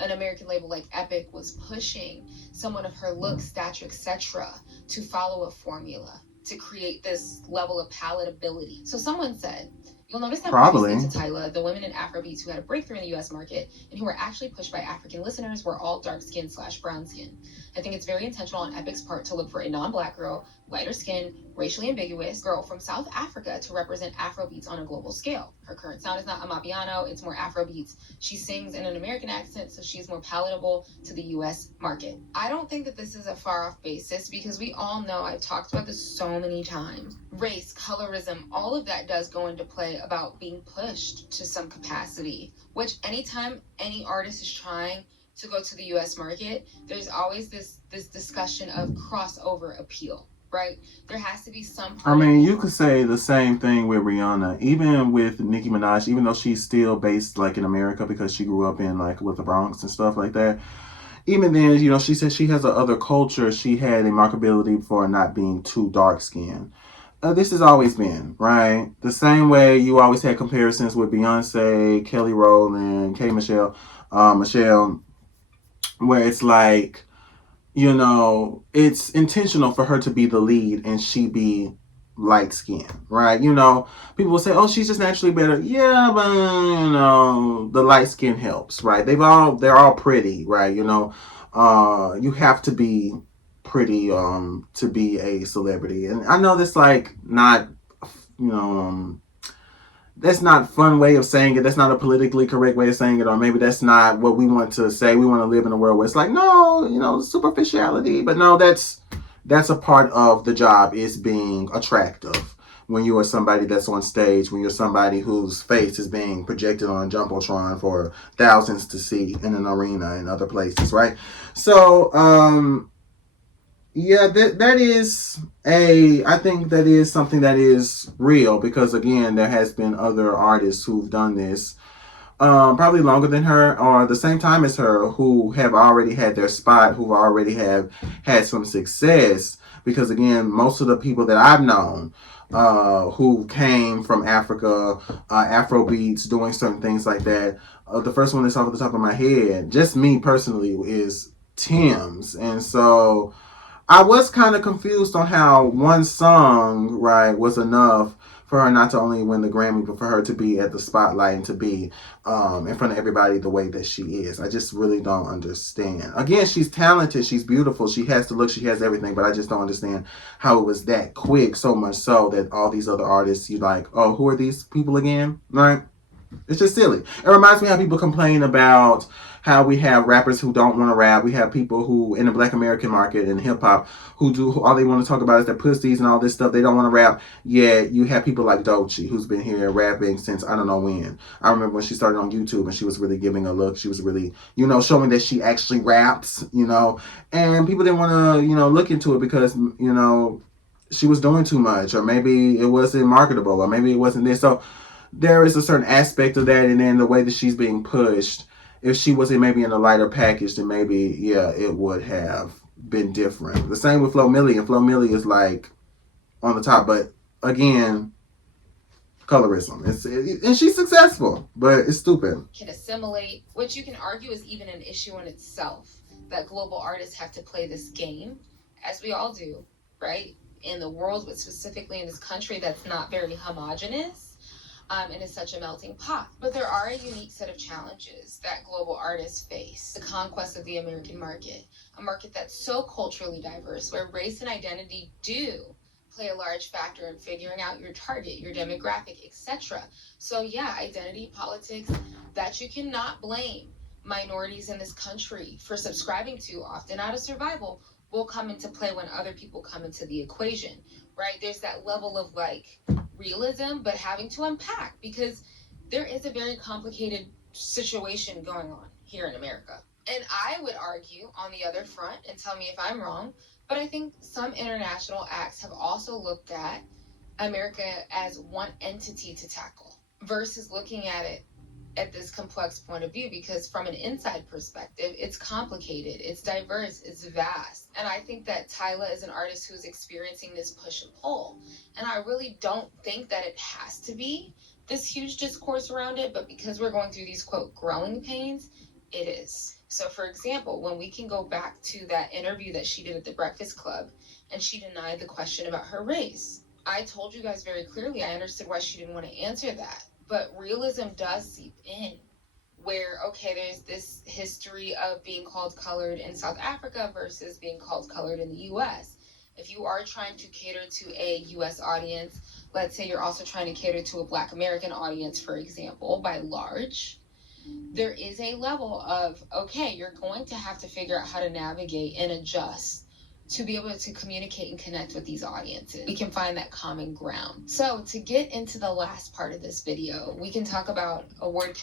an American label like Epic was pushing someone of her look, stature, etc. to follow a formula to create this level of palatability. So someone said, you'll notice that previously to Tyla, the women in Afrobeats who had a breakthrough in the US market and who were actually pushed by African listeners were all dark skin / brown skin. I think it's very intentional on Epic's part to look for a non-black girl, lighter skin, racially ambiguous girl from South Africa to represent Afrobeats on a global scale. Her current sound is not Amapiano, it's more Afrobeats. She sings in an American accent, so she's more palatable to the US market. I don't think that this is a far off basis because we all know, I've talked about this so many times, race, colorism, all of that does go into play about being pushed to some capacity, which anytime any artist is trying to go to the US market, there's always this discussion of crossover appeal, right? There has to be some part. I mean, you could say the same thing with Rihanna, even with Nicki Minaj, even though she's still based like in America because she grew up in like with the Bronx and stuff like that. Even then, you know, she said she has a other culture. She had a markability for not being too dark skinned. This has always been, right? The same way you always had comparisons with Beyonce, Kelly Rowland, Michelle, where it's like, you know, it's intentional for her to be the lead and she be light skinned, right? You know, people will say, oh, she's just naturally better. Yeah, but you know, the light skin helps, right? They're all pretty, right? You know, you have to be pretty to be a celebrity. And I know that's like not, you know, that's not a fun way of saying it. That's not a politically correct way of saying it. Or maybe that's not what we want to say. We want to live in a world where it's like, no, you know, superficiality. But no, that's a part of the job, is being attractive. When you are somebody that's on stage, when you're somebody whose face is being projected on Jumbotron for thousands to see in an arena and other places, right? So, yeah, that is I think that is something that is real, because again, there has been other artists who've done this probably longer than her or the same time as her, who have already had their spot, who already have had some success. Because again, most of the people that I've known who came from Africa, Afrobeats, doing certain things like that, the first one that's off the top of my head, just me personally, is Tim's. And so I was kind of confused on how one song, right, was enough for her not to only win the Grammy, but for her to be at the spotlight and to be in front of everybody the way that she is. I just really don't understand. Again, she's talented, she's beautiful, she has the look, she has everything, but I just don't understand how it was that quick, so much so that all these other artists, you like, oh, who are these people again, right? It's just silly. It reminds me how people complain about how we have rappers who don't want to rap. We have people who, in the Black American market and hip hop, who all they want to talk about is their pussies and all this stuff. They don't want to rap. Yet you have people like Doechii, who's been here rapping since I don't know when. I remember when she started on YouTube and she was really giving a look. She was really, you know, showing that she actually raps, you know. And people didn't want to, you know, look into it because, you know, she was doing too much, or maybe it wasn't marketable, or maybe it wasn't this. So there is a certain aspect of that, and then the way that she's being pushed. If she wasn't maybe in a lighter package, then maybe, yeah, it would have been different. The same with Flo Milli, and Flo Milli is like on the top. But again, colorism. And she's successful, but it's stupid. Can assimilate, which you can argue is even an issue in itself, that global artists have to play this game, as we all do, right? In the world, but specifically in this country that's not very homogenous. And is such a melting pot. But there are a unique set of challenges that global artists face. The conquest of the American market, a market that's so culturally diverse, where race and identity do play a large factor in figuring out your target, your demographic, etc. So yeah, identity politics that you cannot blame minorities in this country for subscribing to, often out of survival, will come into play when other people come into the equation, right? There's that level of like realism, but having to unpack, because there is a very complicated situation going on here in America. And I would argue on the other front, and tell me if I'm wrong, but I think some international acts have also looked at America as one entity to tackle versus looking at it at this complex point of view, because from an inside perspective, it's complicated, it's diverse, it's vast. And I think that Tyla is an artist who's experiencing this push and pull. And I really don't think that it has to be this huge discourse around it, but because we're going through these, quote, growing pains, it is. So for example, when we can go back to that interview that she did at the Breakfast Club, and she denied the question about her race. I told you guys very clearly, I understood why she didn't want to answer that. But realism does seep in, where, okay, there's this history of being called colored in South Africa versus being called colored in the US. If you are trying to cater to a US audience, let's say you're also trying to cater to a Black American audience, for example, by large, there is a level of, okay, you're going to have to figure out how to navigate and adjust to be able to communicate and connect with these audiences. We can find that common ground. So to get into the last part of this video, we can talk about a word.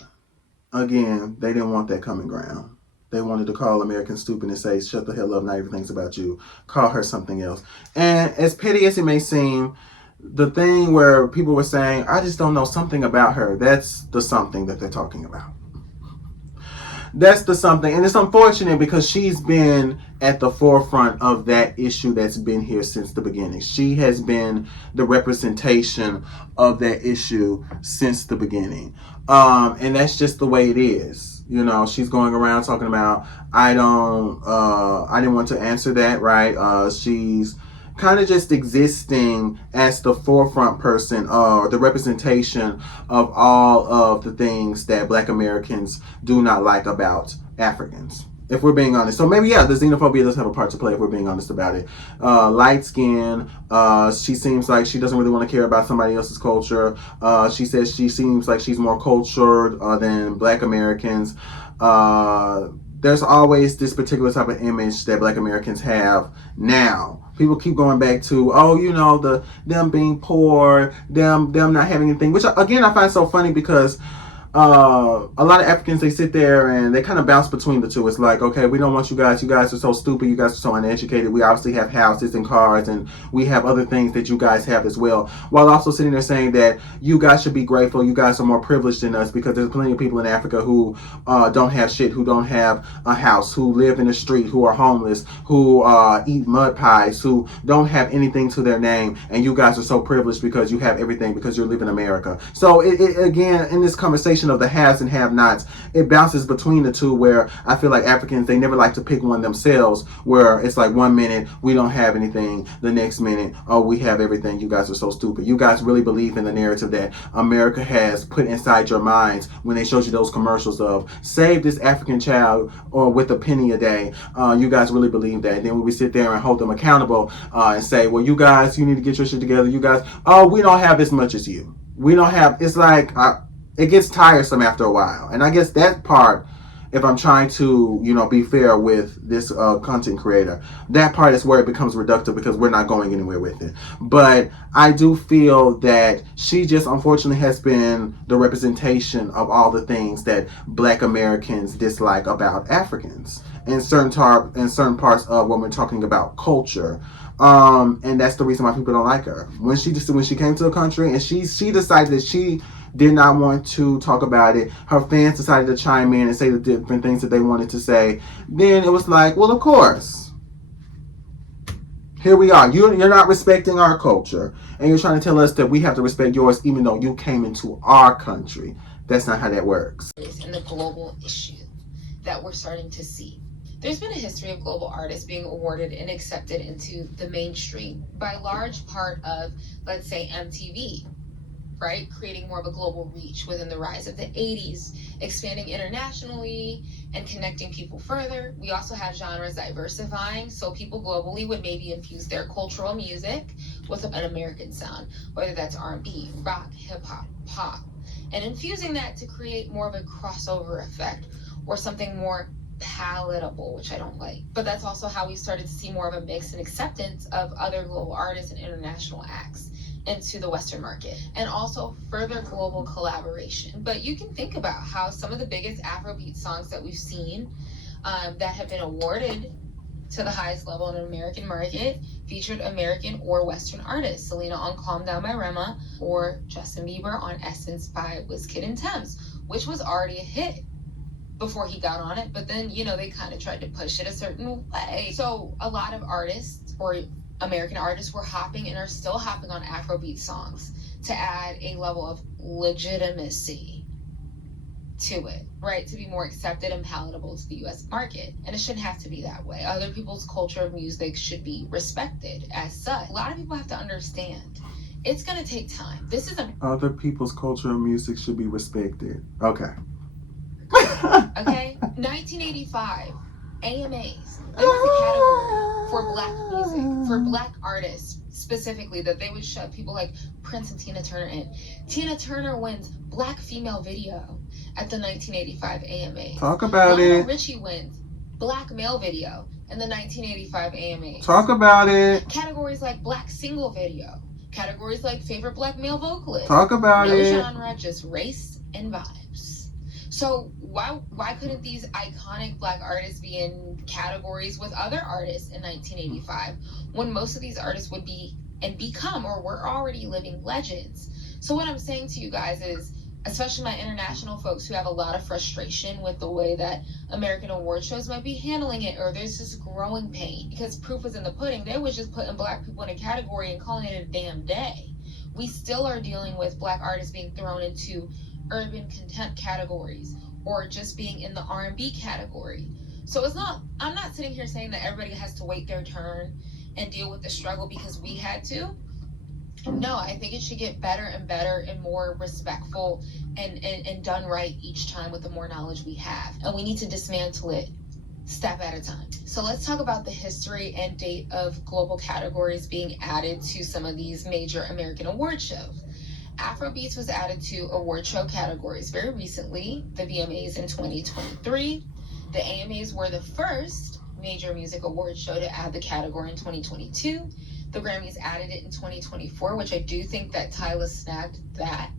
Again, they didn't want that common ground. They wanted to call Americans stupid and say, shut the hell up, not everything's about you. Call her something else. And as petty as it may seem, the thing where people were saying, I just don't know something about her, that's the something that they're talking about. That's the something. And it's unfortunate because she's been at the forefront of that issue that's been here since the beginning. She has been the representation of that issue since the beginning. And that's just the way it is. You know, she's going around talking about, I didn't want to answer that, right? She's kind of just existing as the forefront person or the representation of all of the things that Black Americans do not like about Africans, if we're being honest. So maybe, yeah, the xenophobia does have a part to play if we're being honest about it. Light skin, she seems like she doesn't really want to care about somebody else's culture. She says she seems like she's more cultured than Black Americans. There's always this particular type of image that Black Americans have now. People keep going back to, oh, you know, them being poor, them not having anything, which again I find so funny because a lot of Africans, they sit there and they kind of bounce between the two. It's like, okay, we don't want you guys are so stupid, you guys are so uneducated, we obviously have houses and cars and we have other things that you guys have as well, while also sitting there saying that you guys should be grateful, you guys are more privileged than us, because there's plenty of people in Africa who don't have shit, who don't have a house, who live in the street, who are homeless, who eat mud pies, who don't have anything to their name, and you guys are so privileged because you have everything because you live in America. So it again, in this conversation of the haves and have-nots, it bounces between the two, where I feel like Africans, they never like to pick one themselves, where it's like one minute we don't have anything, the next minute, oh, we have everything, you guys are so stupid. You guys really believe in the narrative that America has put inside your minds when they showed you those commercials of save this African child or with a penny a day. You guys really believe that. And then when we sit there and hold them accountable and say, well, you guys, you need to get your shit together, you guys, oh, we don't have as much as you. We don't have, it's like, it gets tiresome after a while. And I guess that part, if I'm trying to, you know, be fair with this content creator, that part is where it becomes reductive because we're not going anywhere with it. But I do feel that she just unfortunately has been the representation of all the things that Black Americans dislike about Africans in certain parts of when we're talking about culture. And that's the reason why people don't like her. When she came to the country and she decided that she did not want to talk about it, her fans decided to chime in and say the different things that they wanted to say, then it was like, well, of course. Here we are. You're not respecting our culture, and you're trying to tell us that we have to respect yours, even though you came into our country. That's not how that works. And the global issue that we're starting to see. There's been a history of global artists being awarded and accepted into the mainstream by large part of, let's say, MTV, right? Creating more of a global reach within the rise of the 80s, expanding internationally and connecting people further. We also have genres diversifying, so people globally would maybe infuse their cultural music with an American sound, whether that's R&B, rock, hip hop, pop, and infusing that to create more of a crossover effect or something more palatable, which I don't like. But that's also how we started to see more of a mix and acceptance of other global artists and international acts into the Western market, and also further global collaboration. But you can think about how some of the biggest Afrobeat songs that we've seen that have been awarded to the highest level in an American market featured American or Western artists. Selena on Calm Down by Rema, or Justin Bieber on Essence by Wizkid and Tems, which was already a hit before he got on it, but then, they kind of tried to push it a certain way. So a lot of artists, or American artists, were hopping and are still hopping on Afrobeat songs to add a level of legitimacy to it, right? To be more accepted and palatable to the US market. And it shouldn't have to be that way. Other people's culture of music should be respected as such. A lot of people have to understand it's going to take time. This is other people's culture of music should be respected. Okay. Okay? 1985, AMAs. There was a category for Black music, for Black artists specifically, that they would shove people like Prince and Tina Turner in. Tina Turner wins Black Female Video at the 1985 AMAs. Talk about Lionel Richie wins Black Male Video in the 1985 AMAs. Talk about it. Categories like Black Single Video. Categories like Favorite Black Male Vocalist. Talk about no it. No genre, just race and vibes. So why couldn't these iconic Black artists be in categories with other artists in 1985 when most of these artists would be and become, or were already living legends? So what I'm saying to you guys is, especially my international folks who have a lot of frustration with the way that American award shows might be handling it, or there's this growing pain because proof was in the pudding. They was just putting Black people in a category and calling it a damn day. We still are dealing with Black artists being thrown into urban contempt categories, or just being in the R&B category. So I'm not sitting here saying that everybody has to wait their turn and deal with the struggle because we had to. No, I think it should get better and better and more respectful and done right each time with the more knowledge we have. And we need to dismantle it step at a time. So let's talk about the history and date of global categories being added to some of these major American award shows. Afrobeats was added to award show categories very recently, the VMAs in 2023. The AMAs were the first major music award show to add the category in 2022. The Grammys added it in 2024, which I do think that Tyla snagged that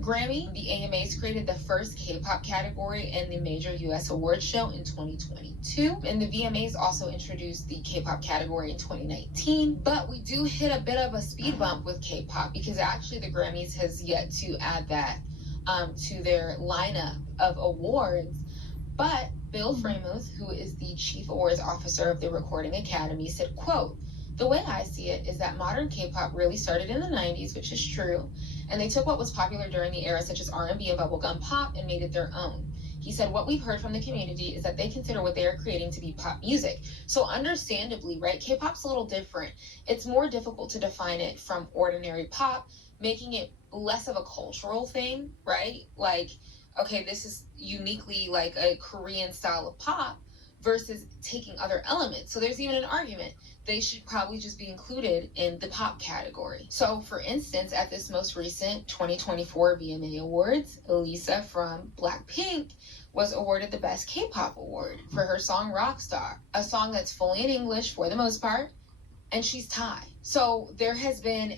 Grammy. The AMAs created the first K-pop category in the major US award show in 2022. And the VMAs also introduced the K-pop category in 2019. But we do hit a bit of a speed bump with K-pop because actually the Grammys has yet to add that to their lineup of awards. But Bill Fremuth, who is the chief awards officer of the Recording Academy, said, quote, "The way I see it is that modern K-pop really started in the 90s, which is true, and they took what was popular during the era, such as R&B and bubblegum pop, and made it their own." He said, "What we've heard from the community is that they consider what they are creating to be pop music." So understandably, right, K-pop's a little different. It's more difficult to define it from ordinary pop, making it less of a cultural thing, right? Like, okay, this is uniquely like a Korean style of pop versus taking other elements. So there's even an argument they should probably just be included in the pop category. So for instance, at this most recent 2024 VMA Awards, Lisa from Blackpink was awarded the Best K-pop Award for her song Rockstar, a song that's fully in English for the most part, and she's Thai. So there has been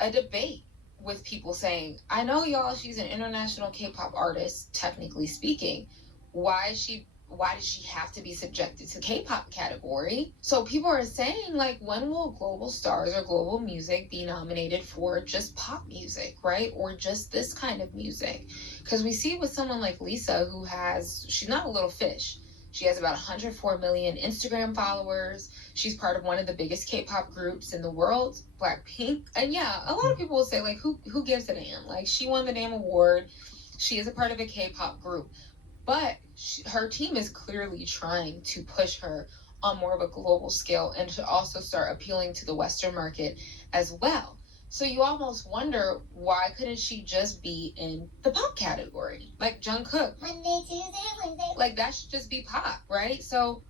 a debate with people saying, I know y'all, she's an international K-pop artist, technically speaking. Why does she have to be subjected to K-pop category? So people are saying, like, when will global stars or global music be nominated for just pop music, right? Or just this kind of music? Because we see with someone like Lisa, she's not a little fish. She has about 104 million Instagram followers. She's part of one of the biggest K-pop groups in the world, Blackpink. And yeah, a lot of people will say, like, who gives a damn? Like, she won the damn award. She is a part of a K-pop group. But her team is clearly trying to push her on more of a global scale and to also start appealing to the Western market as well. So you almost wonder, why couldn't she just be in the pop category? Like Jungkook. Monday, Tuesday, Wednesday. Like, that should just be pop, right? So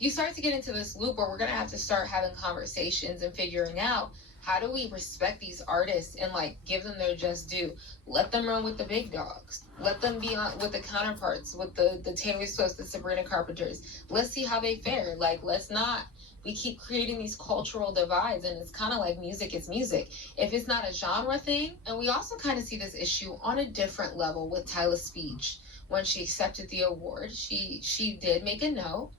you start to get into this loop where we're going to have to start having conversations and figuring out, how do we respect these artists and, like, give them their just due? Let them run with the big dogs. Let them be on with the counterparts, with the Taylor Swifts, the Sabrina Carpenters. Let's see how they fare. Like, let's not. We keep creating these cultural divides, and it's kind of like music is music. If it's not a genre thing, and we also kind of see this issue on a different level with Tyla's speech. When she accepted the award, she did make a note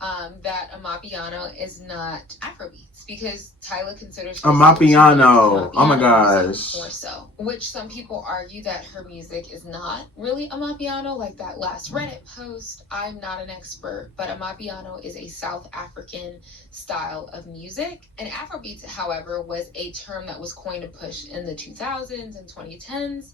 that Amapiano is not Afrobeats, because Tyla considers Amapiano. Oh my gosh. More so, which some people argue that her music is not really Amapiano, like that last Reddit post. I'm not an expert, but Amapiano is a South African style of music, and Afrobeats, however, was a term that was coined to push in the 2000s and 2010s.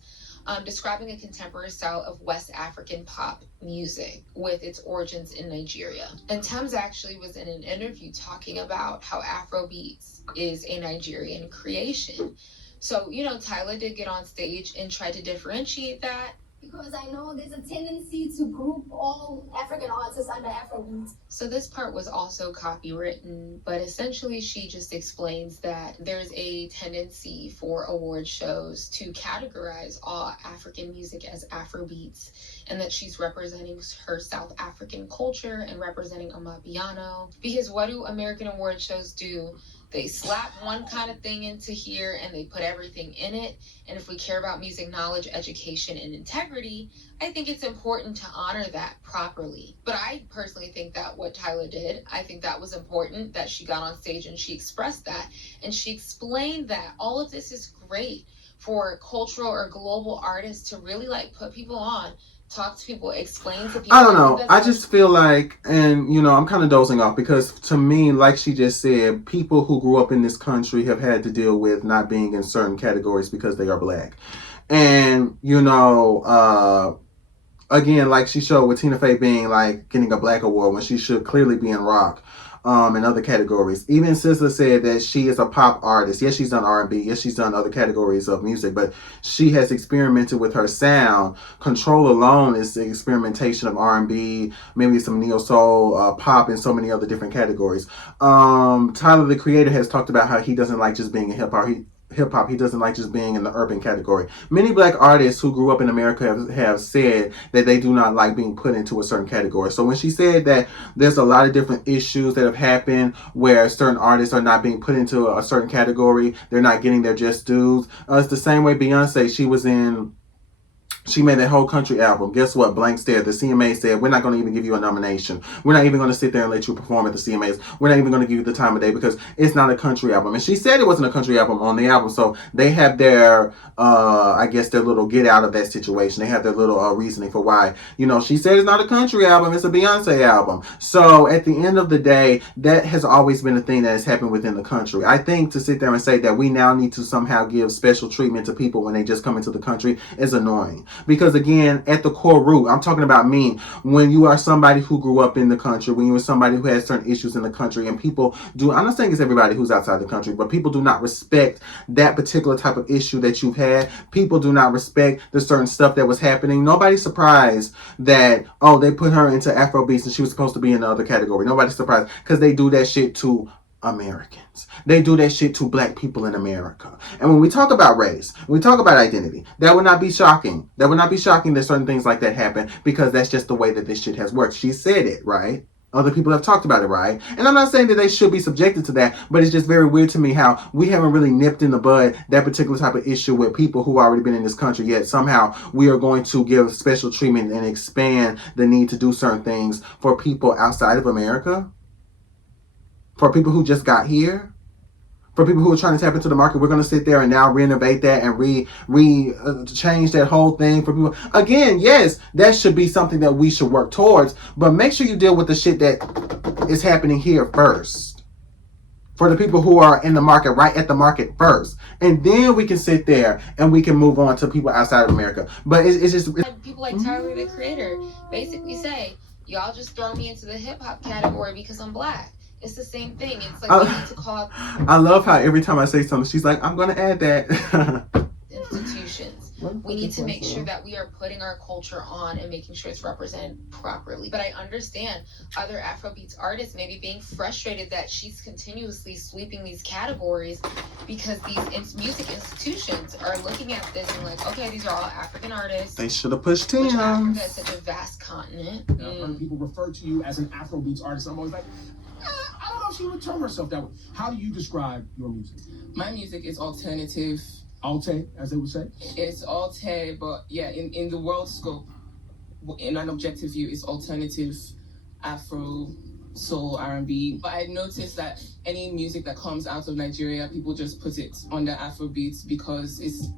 Describing a contemporary style of West African pop music with its origins in Nigeria. And Thames actually was in an interview talking about how Afrobeats is a Nigerian creation. So, you know, Tyla did get on stage and try to differentiate that. Because I know there's a tendency to group all African artists under Afrobeats. So this part was also copywritten, but essentially she just explains that there's a tendency for award shows to categorize all African music as Afrobeats, and that she's representing her South African culture and representing Amapiano. Because what do American award shows do? They slap one kind of thing into here and they put everything in it. And if we care about music knowledge, education, and integrity, I think it's important to honor that properly. But I personally think that what Tyla did, I think that was important, that she got on stage and she expressed that. And she explained that all of this is great for cultural or global artists to really, like, put people on, talk to people, explain to people. I don't know. I just feel like, and you know, I'm kind of dozing off, because to me, like she just said, people who grew up in this country have had to deal with not being in certain categories because they are black. And, you know, again, like she showed with Tina Fey being like getting a black award when she should clearly be in rock. And other categories. Even SZA said that she is a pop artist. Yes, she's done R&B. Yes, she's done other categories of music, but she has experimented with her sound. Control alone is the experimentation of R&B, maybe some neo soul, pop, and so many other different categories. Tyler, the Creator, has talked about how he doesn't like just being a hip hop. He doesn't like just being in the urban category. Many black artists who grew up in America have said that they do not like being put into a certain category. So when she said that there's a lot of different issues that have happened where certain artists are not being put into a certain category, they're not getting their just dues. It's the same way Beyonce, she made that whole country album. Guess what? Blank stare. The CMA said, we're not going to even give you a nomination. We're not even going to sit there and let you perform at the CMAs. We're not even going to give you the time of day because it's not a country album. And she said it wasn't a country album on the album. So they have their, I guess, their little get out of that situation. They have their little reasoning for why. You know, she said it's not a country album. It's a Beyonce album. So at the end of the day, that has always been a thing that has happened within the country. I think to sit there and say that we now need to somehow give special treatment to people when they just come into the country is annoying. Because again, at the core root, I'm talking about me. When you are somebody who grew up in the country, when you are somebody who has certain issues in the country, and people do, I'm not saying it's everybody who's outside the country, but people do not respect that particular type of issue that you've had. People do not respect the certain stuff that was happening. Nobody's surprised that, oh, they put her into Afrobeats and she was supposed to be in the other category. Nobody's surprised because they do that shit to Americans. They do that shit to black people in America. And when we talk about race, when we talk about identity, that would not be shocking. That would not be shocking that certain things like that happen because that's just the way that this shit has worked. She said it, right? Other people have talked about it, right? And I'm not saying that they should be subjected to that, but it's just very weird to me how we haven't really nipped in the bud that particular type of issue with people who already been in this country, yet somehow we are going to give special treatment and expand the need to do certain things for people outside of America. For people who just got here, For people who are trying to tap into the market, we're going to sit there and now renovate that and change that whole thing for people. Again, yes, that should be something that we should work towards, but make sure you deal with the shit that is happening here first. For the people who are in the market, right at the market first. And then we can sit there and we can move on to people outside of America. But it's just... people like Tyler, the Creator, basically say, y'all just throw me into the hip-hop category because I'm black. It's the same thing. It's like we need to call I love how every time I say something, she's like, I'm going to add that. institutions. We need to make sure that we are putting our culture on and making sure it's represented properly. But I understand other Afrobeats artists maybe being frustrated that she's continuously sweeping these categories because these music institutions are looking at this and like, okay, these are all African artists. They should have pushed him. Africa is such a vast continent. I've heard people refer to you as an Afrobeats artist. I'm always like, I don't know if she would term herself that way. How do you describe your music? My music is alternative. Alte, as they would say? It's Alte, but yeah, in the world scope, in an objective view, it's alternative, Afro, soul, R&B. But I noticed that any music that comes out of Nigeria, people just put it under Afrobeats because it's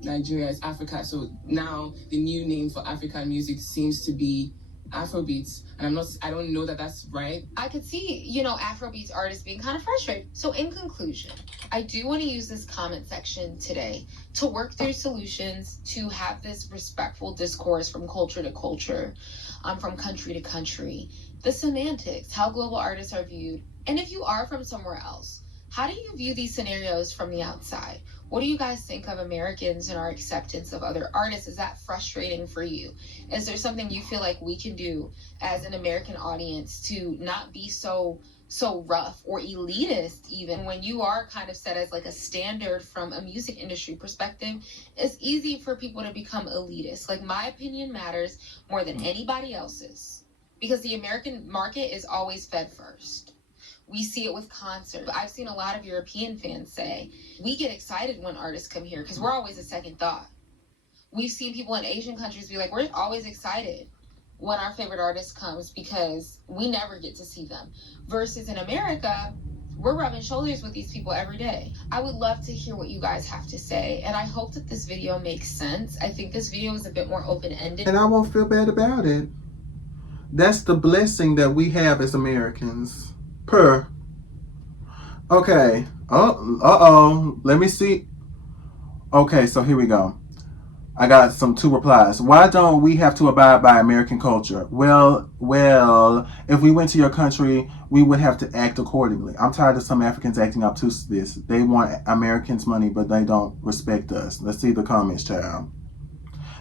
Nigeria, it's Africa. So now the new name for African music seems to be Afrobeats, and I don't know that that's right. I could see, Afrobeats artists being kind of frustrated. So in conclusion, I do want to use this comment section today to work through solutions, to have this respectful discourse from culture to culture, from country to country, the semantics, how global artists are viewed. And if you are from somewhere else, how do you view these scenarios from the outside? What do you guys think of Americans and our acceptance of other artists? Is that frustrating for you? Is there something you feel like we can do as an American audience to not be so rough or elitist? Even when you are kind of set as like a standard from a music industry perspective, it's easy for people to become elitist. Like, my opinion matters more than anybody else's because the American market is always fed first. We see it with concerts. I've seen a lot of European fans say, we get excited when artists come here because we're always a second thought. We've seen people in Asian countries be like, we're always excited when our favorite artist comes because we never get to see them. Versus in America, we're rubbing shoulders with these people every day. I would love to hear what you guys have to say, and I hope that this video makes sense. I think this video is a bit more open-ended. And I won't feel bad about it. That's the blessing that we have as Americans. Okay. Let me see. Okay, so here we go. I got two replies. Why don't we have to abide by American culture? Well, if we went to your country, we would have to act accordingly. I'm tired of some Africans acting up to this. They want Americans' money, but they don't respect us. Let's see the comments, child.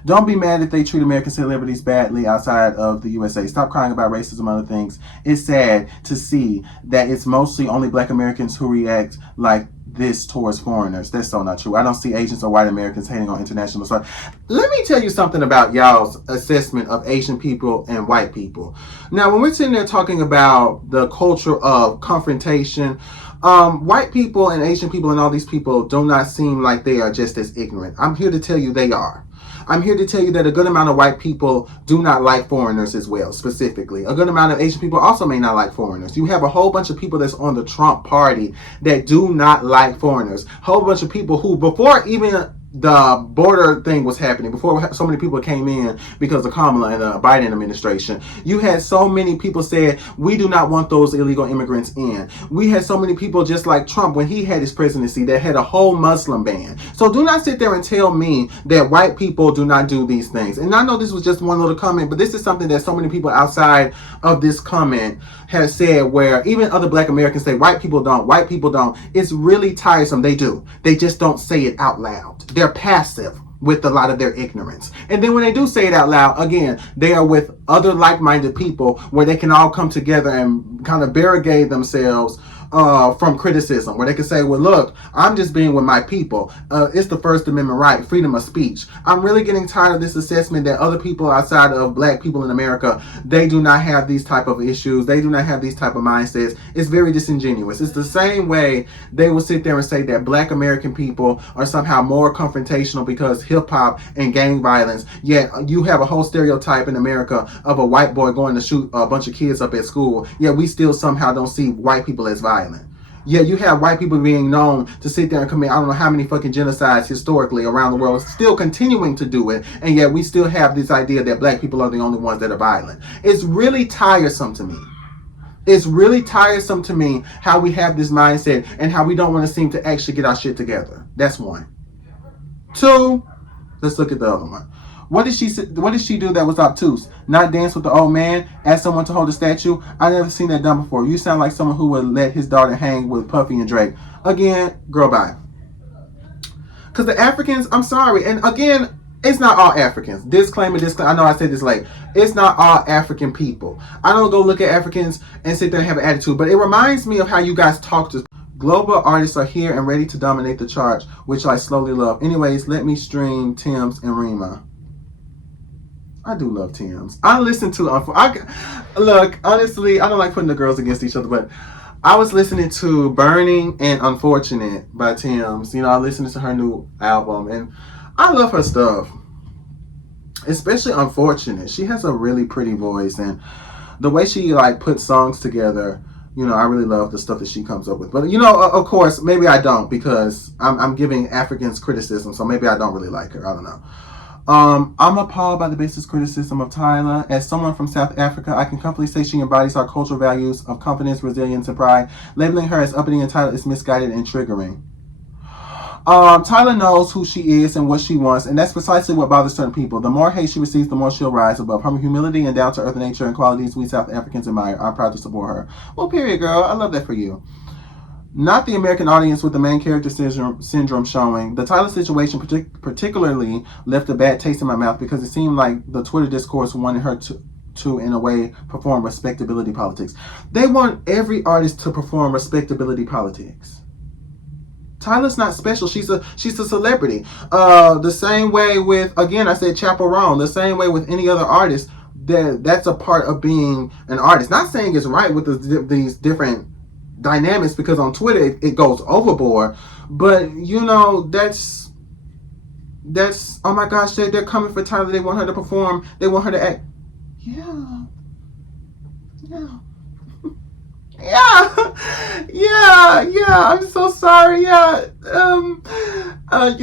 Don't be mad if they treat American celebrities badly outside of the USA. Stop crying about racism and other things. It's sad to see that it's mostly only Black Americans who react like this towards foreigners. That's so not true. I don't see Asians or white Americans hating on international stars. Let me tell you something about y'all's assessment of Asian people and white people. Now, when we're sitting there talking about the culture of confrontation, white people and Asian people and all these people do not seem like they are just as ignorant. I'm here to tell you they are. I'm here to tell you that a good amount of white people do not like foreigners as well, specifically. A good amount of Asian people also may not like foreigners. You have a whole bunch of people that's on the Trump party that do not like foreigners. A whole bunch of people who, before even the border thing was happening, before so many people came in because of Kamala and the Biden administration, you had so many people saying, we do not want those illegal immigrants in. We had so many people just like Trump when he had his presidency that had a whole Muslim ban. So do not sit there and tell me that white people do not do these things. And I know this was just one little comment, but this is something that so many people outside of this comment have said, where even other Black Americans say white people don't. It's really tiresome. They do. They just don't say it out loud. They're passive with a lot of their ignorance. And then when they do say it out loud, again, they are with other like-minded people where they can all come together and kind of barricade themselves from criticism, where they can say, well, look, I'm just being with my people. It's the First Amendment right, freedom of speech. I'm really getting tired of this assessment that other people outside of Black people in America, they do not have these type of issues. They do not have these type of mindsets. It's very disingenuous. It's the same way they will sit there and say that Black American people are somehow more confrontational because hip hop and gang violence. Yet you have a whole stereotype in America of a white boy going to shoot a bunch of kids up at school. Yet we still somehow don't see white people as violent. Yeah, you have white people being known to sit there and commit I don't know how many fucking genocides historically around the world, still continuing to do it, and yet we still have this idea that black people are the only ones that are violent. It's really tiresome to me. It's really tiresome to me how we have this mindset and how we don't want to seem to actually get our shit together. That's one. Two, let's look at the other one. What did she do that was obtuse? Not dance with the old man? Ask someone to hold a statue? I never seen that done before. You sound like someone who would let his daughter hang with Puffy and Drake. Again, girl, bye. Because the Africans, I'm sorry. And again, it's not all Africans. Disclaimer. I know I said this late. It's not all African people. I don't go look at Africans and sit there and have an attitude. But it reminds me of how you guys talk to. Global artists are here and ready to dominate the charts, which I slowly love. Anyways, let me stream Tim's and Rima. I do love Tim's. I listen to look, honestly, I don't like putting the girls against each other, but I was listening to Burning and Unfortunate by Tim's. You know, I listened to her new album and I love her stuff. Especially Unfortunate. She has a really pretty voice and the way she like puts songs together, you know, I really love the stuff that she comes up with. But, you know, of course, maybe I don't because I'm giving Africans criticism, so maybe I don't really like her. I don't know. I'm appalled by the baseless criticism of Tyla. As someone from South Africa, I can comfortably say she embodies our cultural values of confidence, resilience, and pride. Labeling her as uppity and entitled is misguided and triggering. Tyla knows who she is and what she wants, and that's precisely what bothers certain people. The more hate she receives, the more she'll rise above. Her humility and down-to-earth nature and qualities we South Africans admire. I'm proud to support her. Well, period, girl. I love that for you. Not the American audience with the main character syndrome showing. The Tyla situation particularly left a bad taste in my mouth because it seemed like the Twitter discourse wanted her to in a way, perform respectability politics. They want every artist to perform respectability politics. Tyla's not special. She's a celebrity. The same way with, again, I said Chaperone. The same way with any other artist. That's a part of being an artist. Not saying it's right with these different dynamics because on Twitter it goes overboard, but you know that's oh my gosh, they're coming for Tyla. They want her to perform. They want her to act. Yeah. I'm so sorry. You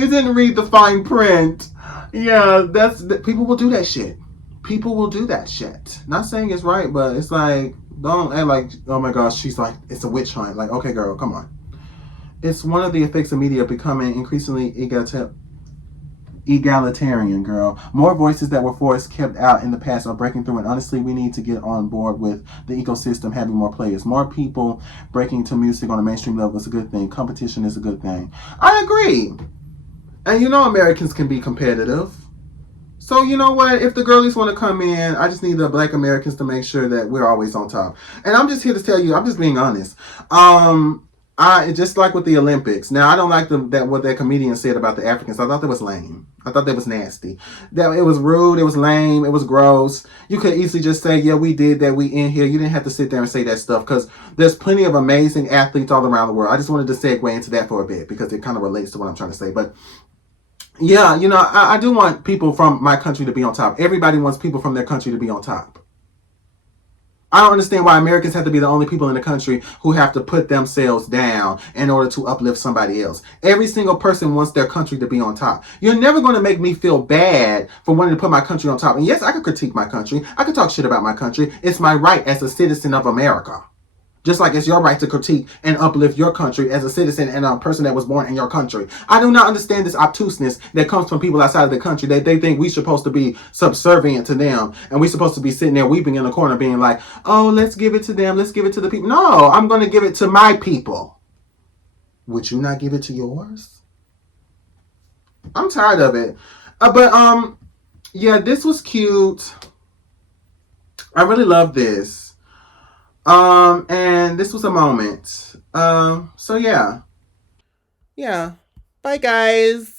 didn't read the fine print. Yeah, people will do that shit. People will do that shit. Not saying it's right, but it's like, don't act like, oh my gosh, she's like, it's a witch hunt. Like, okay, girl, come on. It's one of the effects of media becoming increasingly egalitarian, girl. More voices that were forced kept out in the past are breaking through, and honestly, we need to get on board with the ecosystem having more players. More people breaking to music on a mainstream level is a good thing. Competition is a good thing. I agree. And you know Americans can be competitive. So you know what? If the girlies want to come in, I just need the black Americans to make sure that we're always on top. And I'm just here to tell you, I'm just being honest. I just like with the Olympics. Now I don't like what that comedian said about the Africans. I thought that was lame. I thought that was nasty. That it was rude. It was lame. It was gross. You could easily just say, yeah, we did that. We in here. You didn't have to sit there and say that stuff because there's plenty of amazing athletes all around the world. I just wanted to segue into that for a bit because it kind of relates to what I'm trying to say. But yeah, you know, I do want people from my country to be on top. Everybody wants people from their country to be on top. I don't understand why Americans have to be the only people in the country who have to put themselves down in order to uplift somebody else. Every single person wants their country to be on top. You're never going to make me feel bad for wanting to put my country on top. And yes, I could critique my country. I could talk shit about my country. It's my right as a citizen of America. Just like it's your right to critique and uplift your country as a citizen and a person that was born in your country. I do not understand this obtuseness that comes from people outside of the country that they think we're supposed to be subservient to them. And we're supposed to be sitting there weeping in the corner being like, oh, let's give it to them. Let's give it to the people. No, I'm going to give it to my people. Would you not give it to yours? I'm tired of it. Yeah, this was cute. I really love this. And this was a moment. So yeah. Yeah. Bye, guys.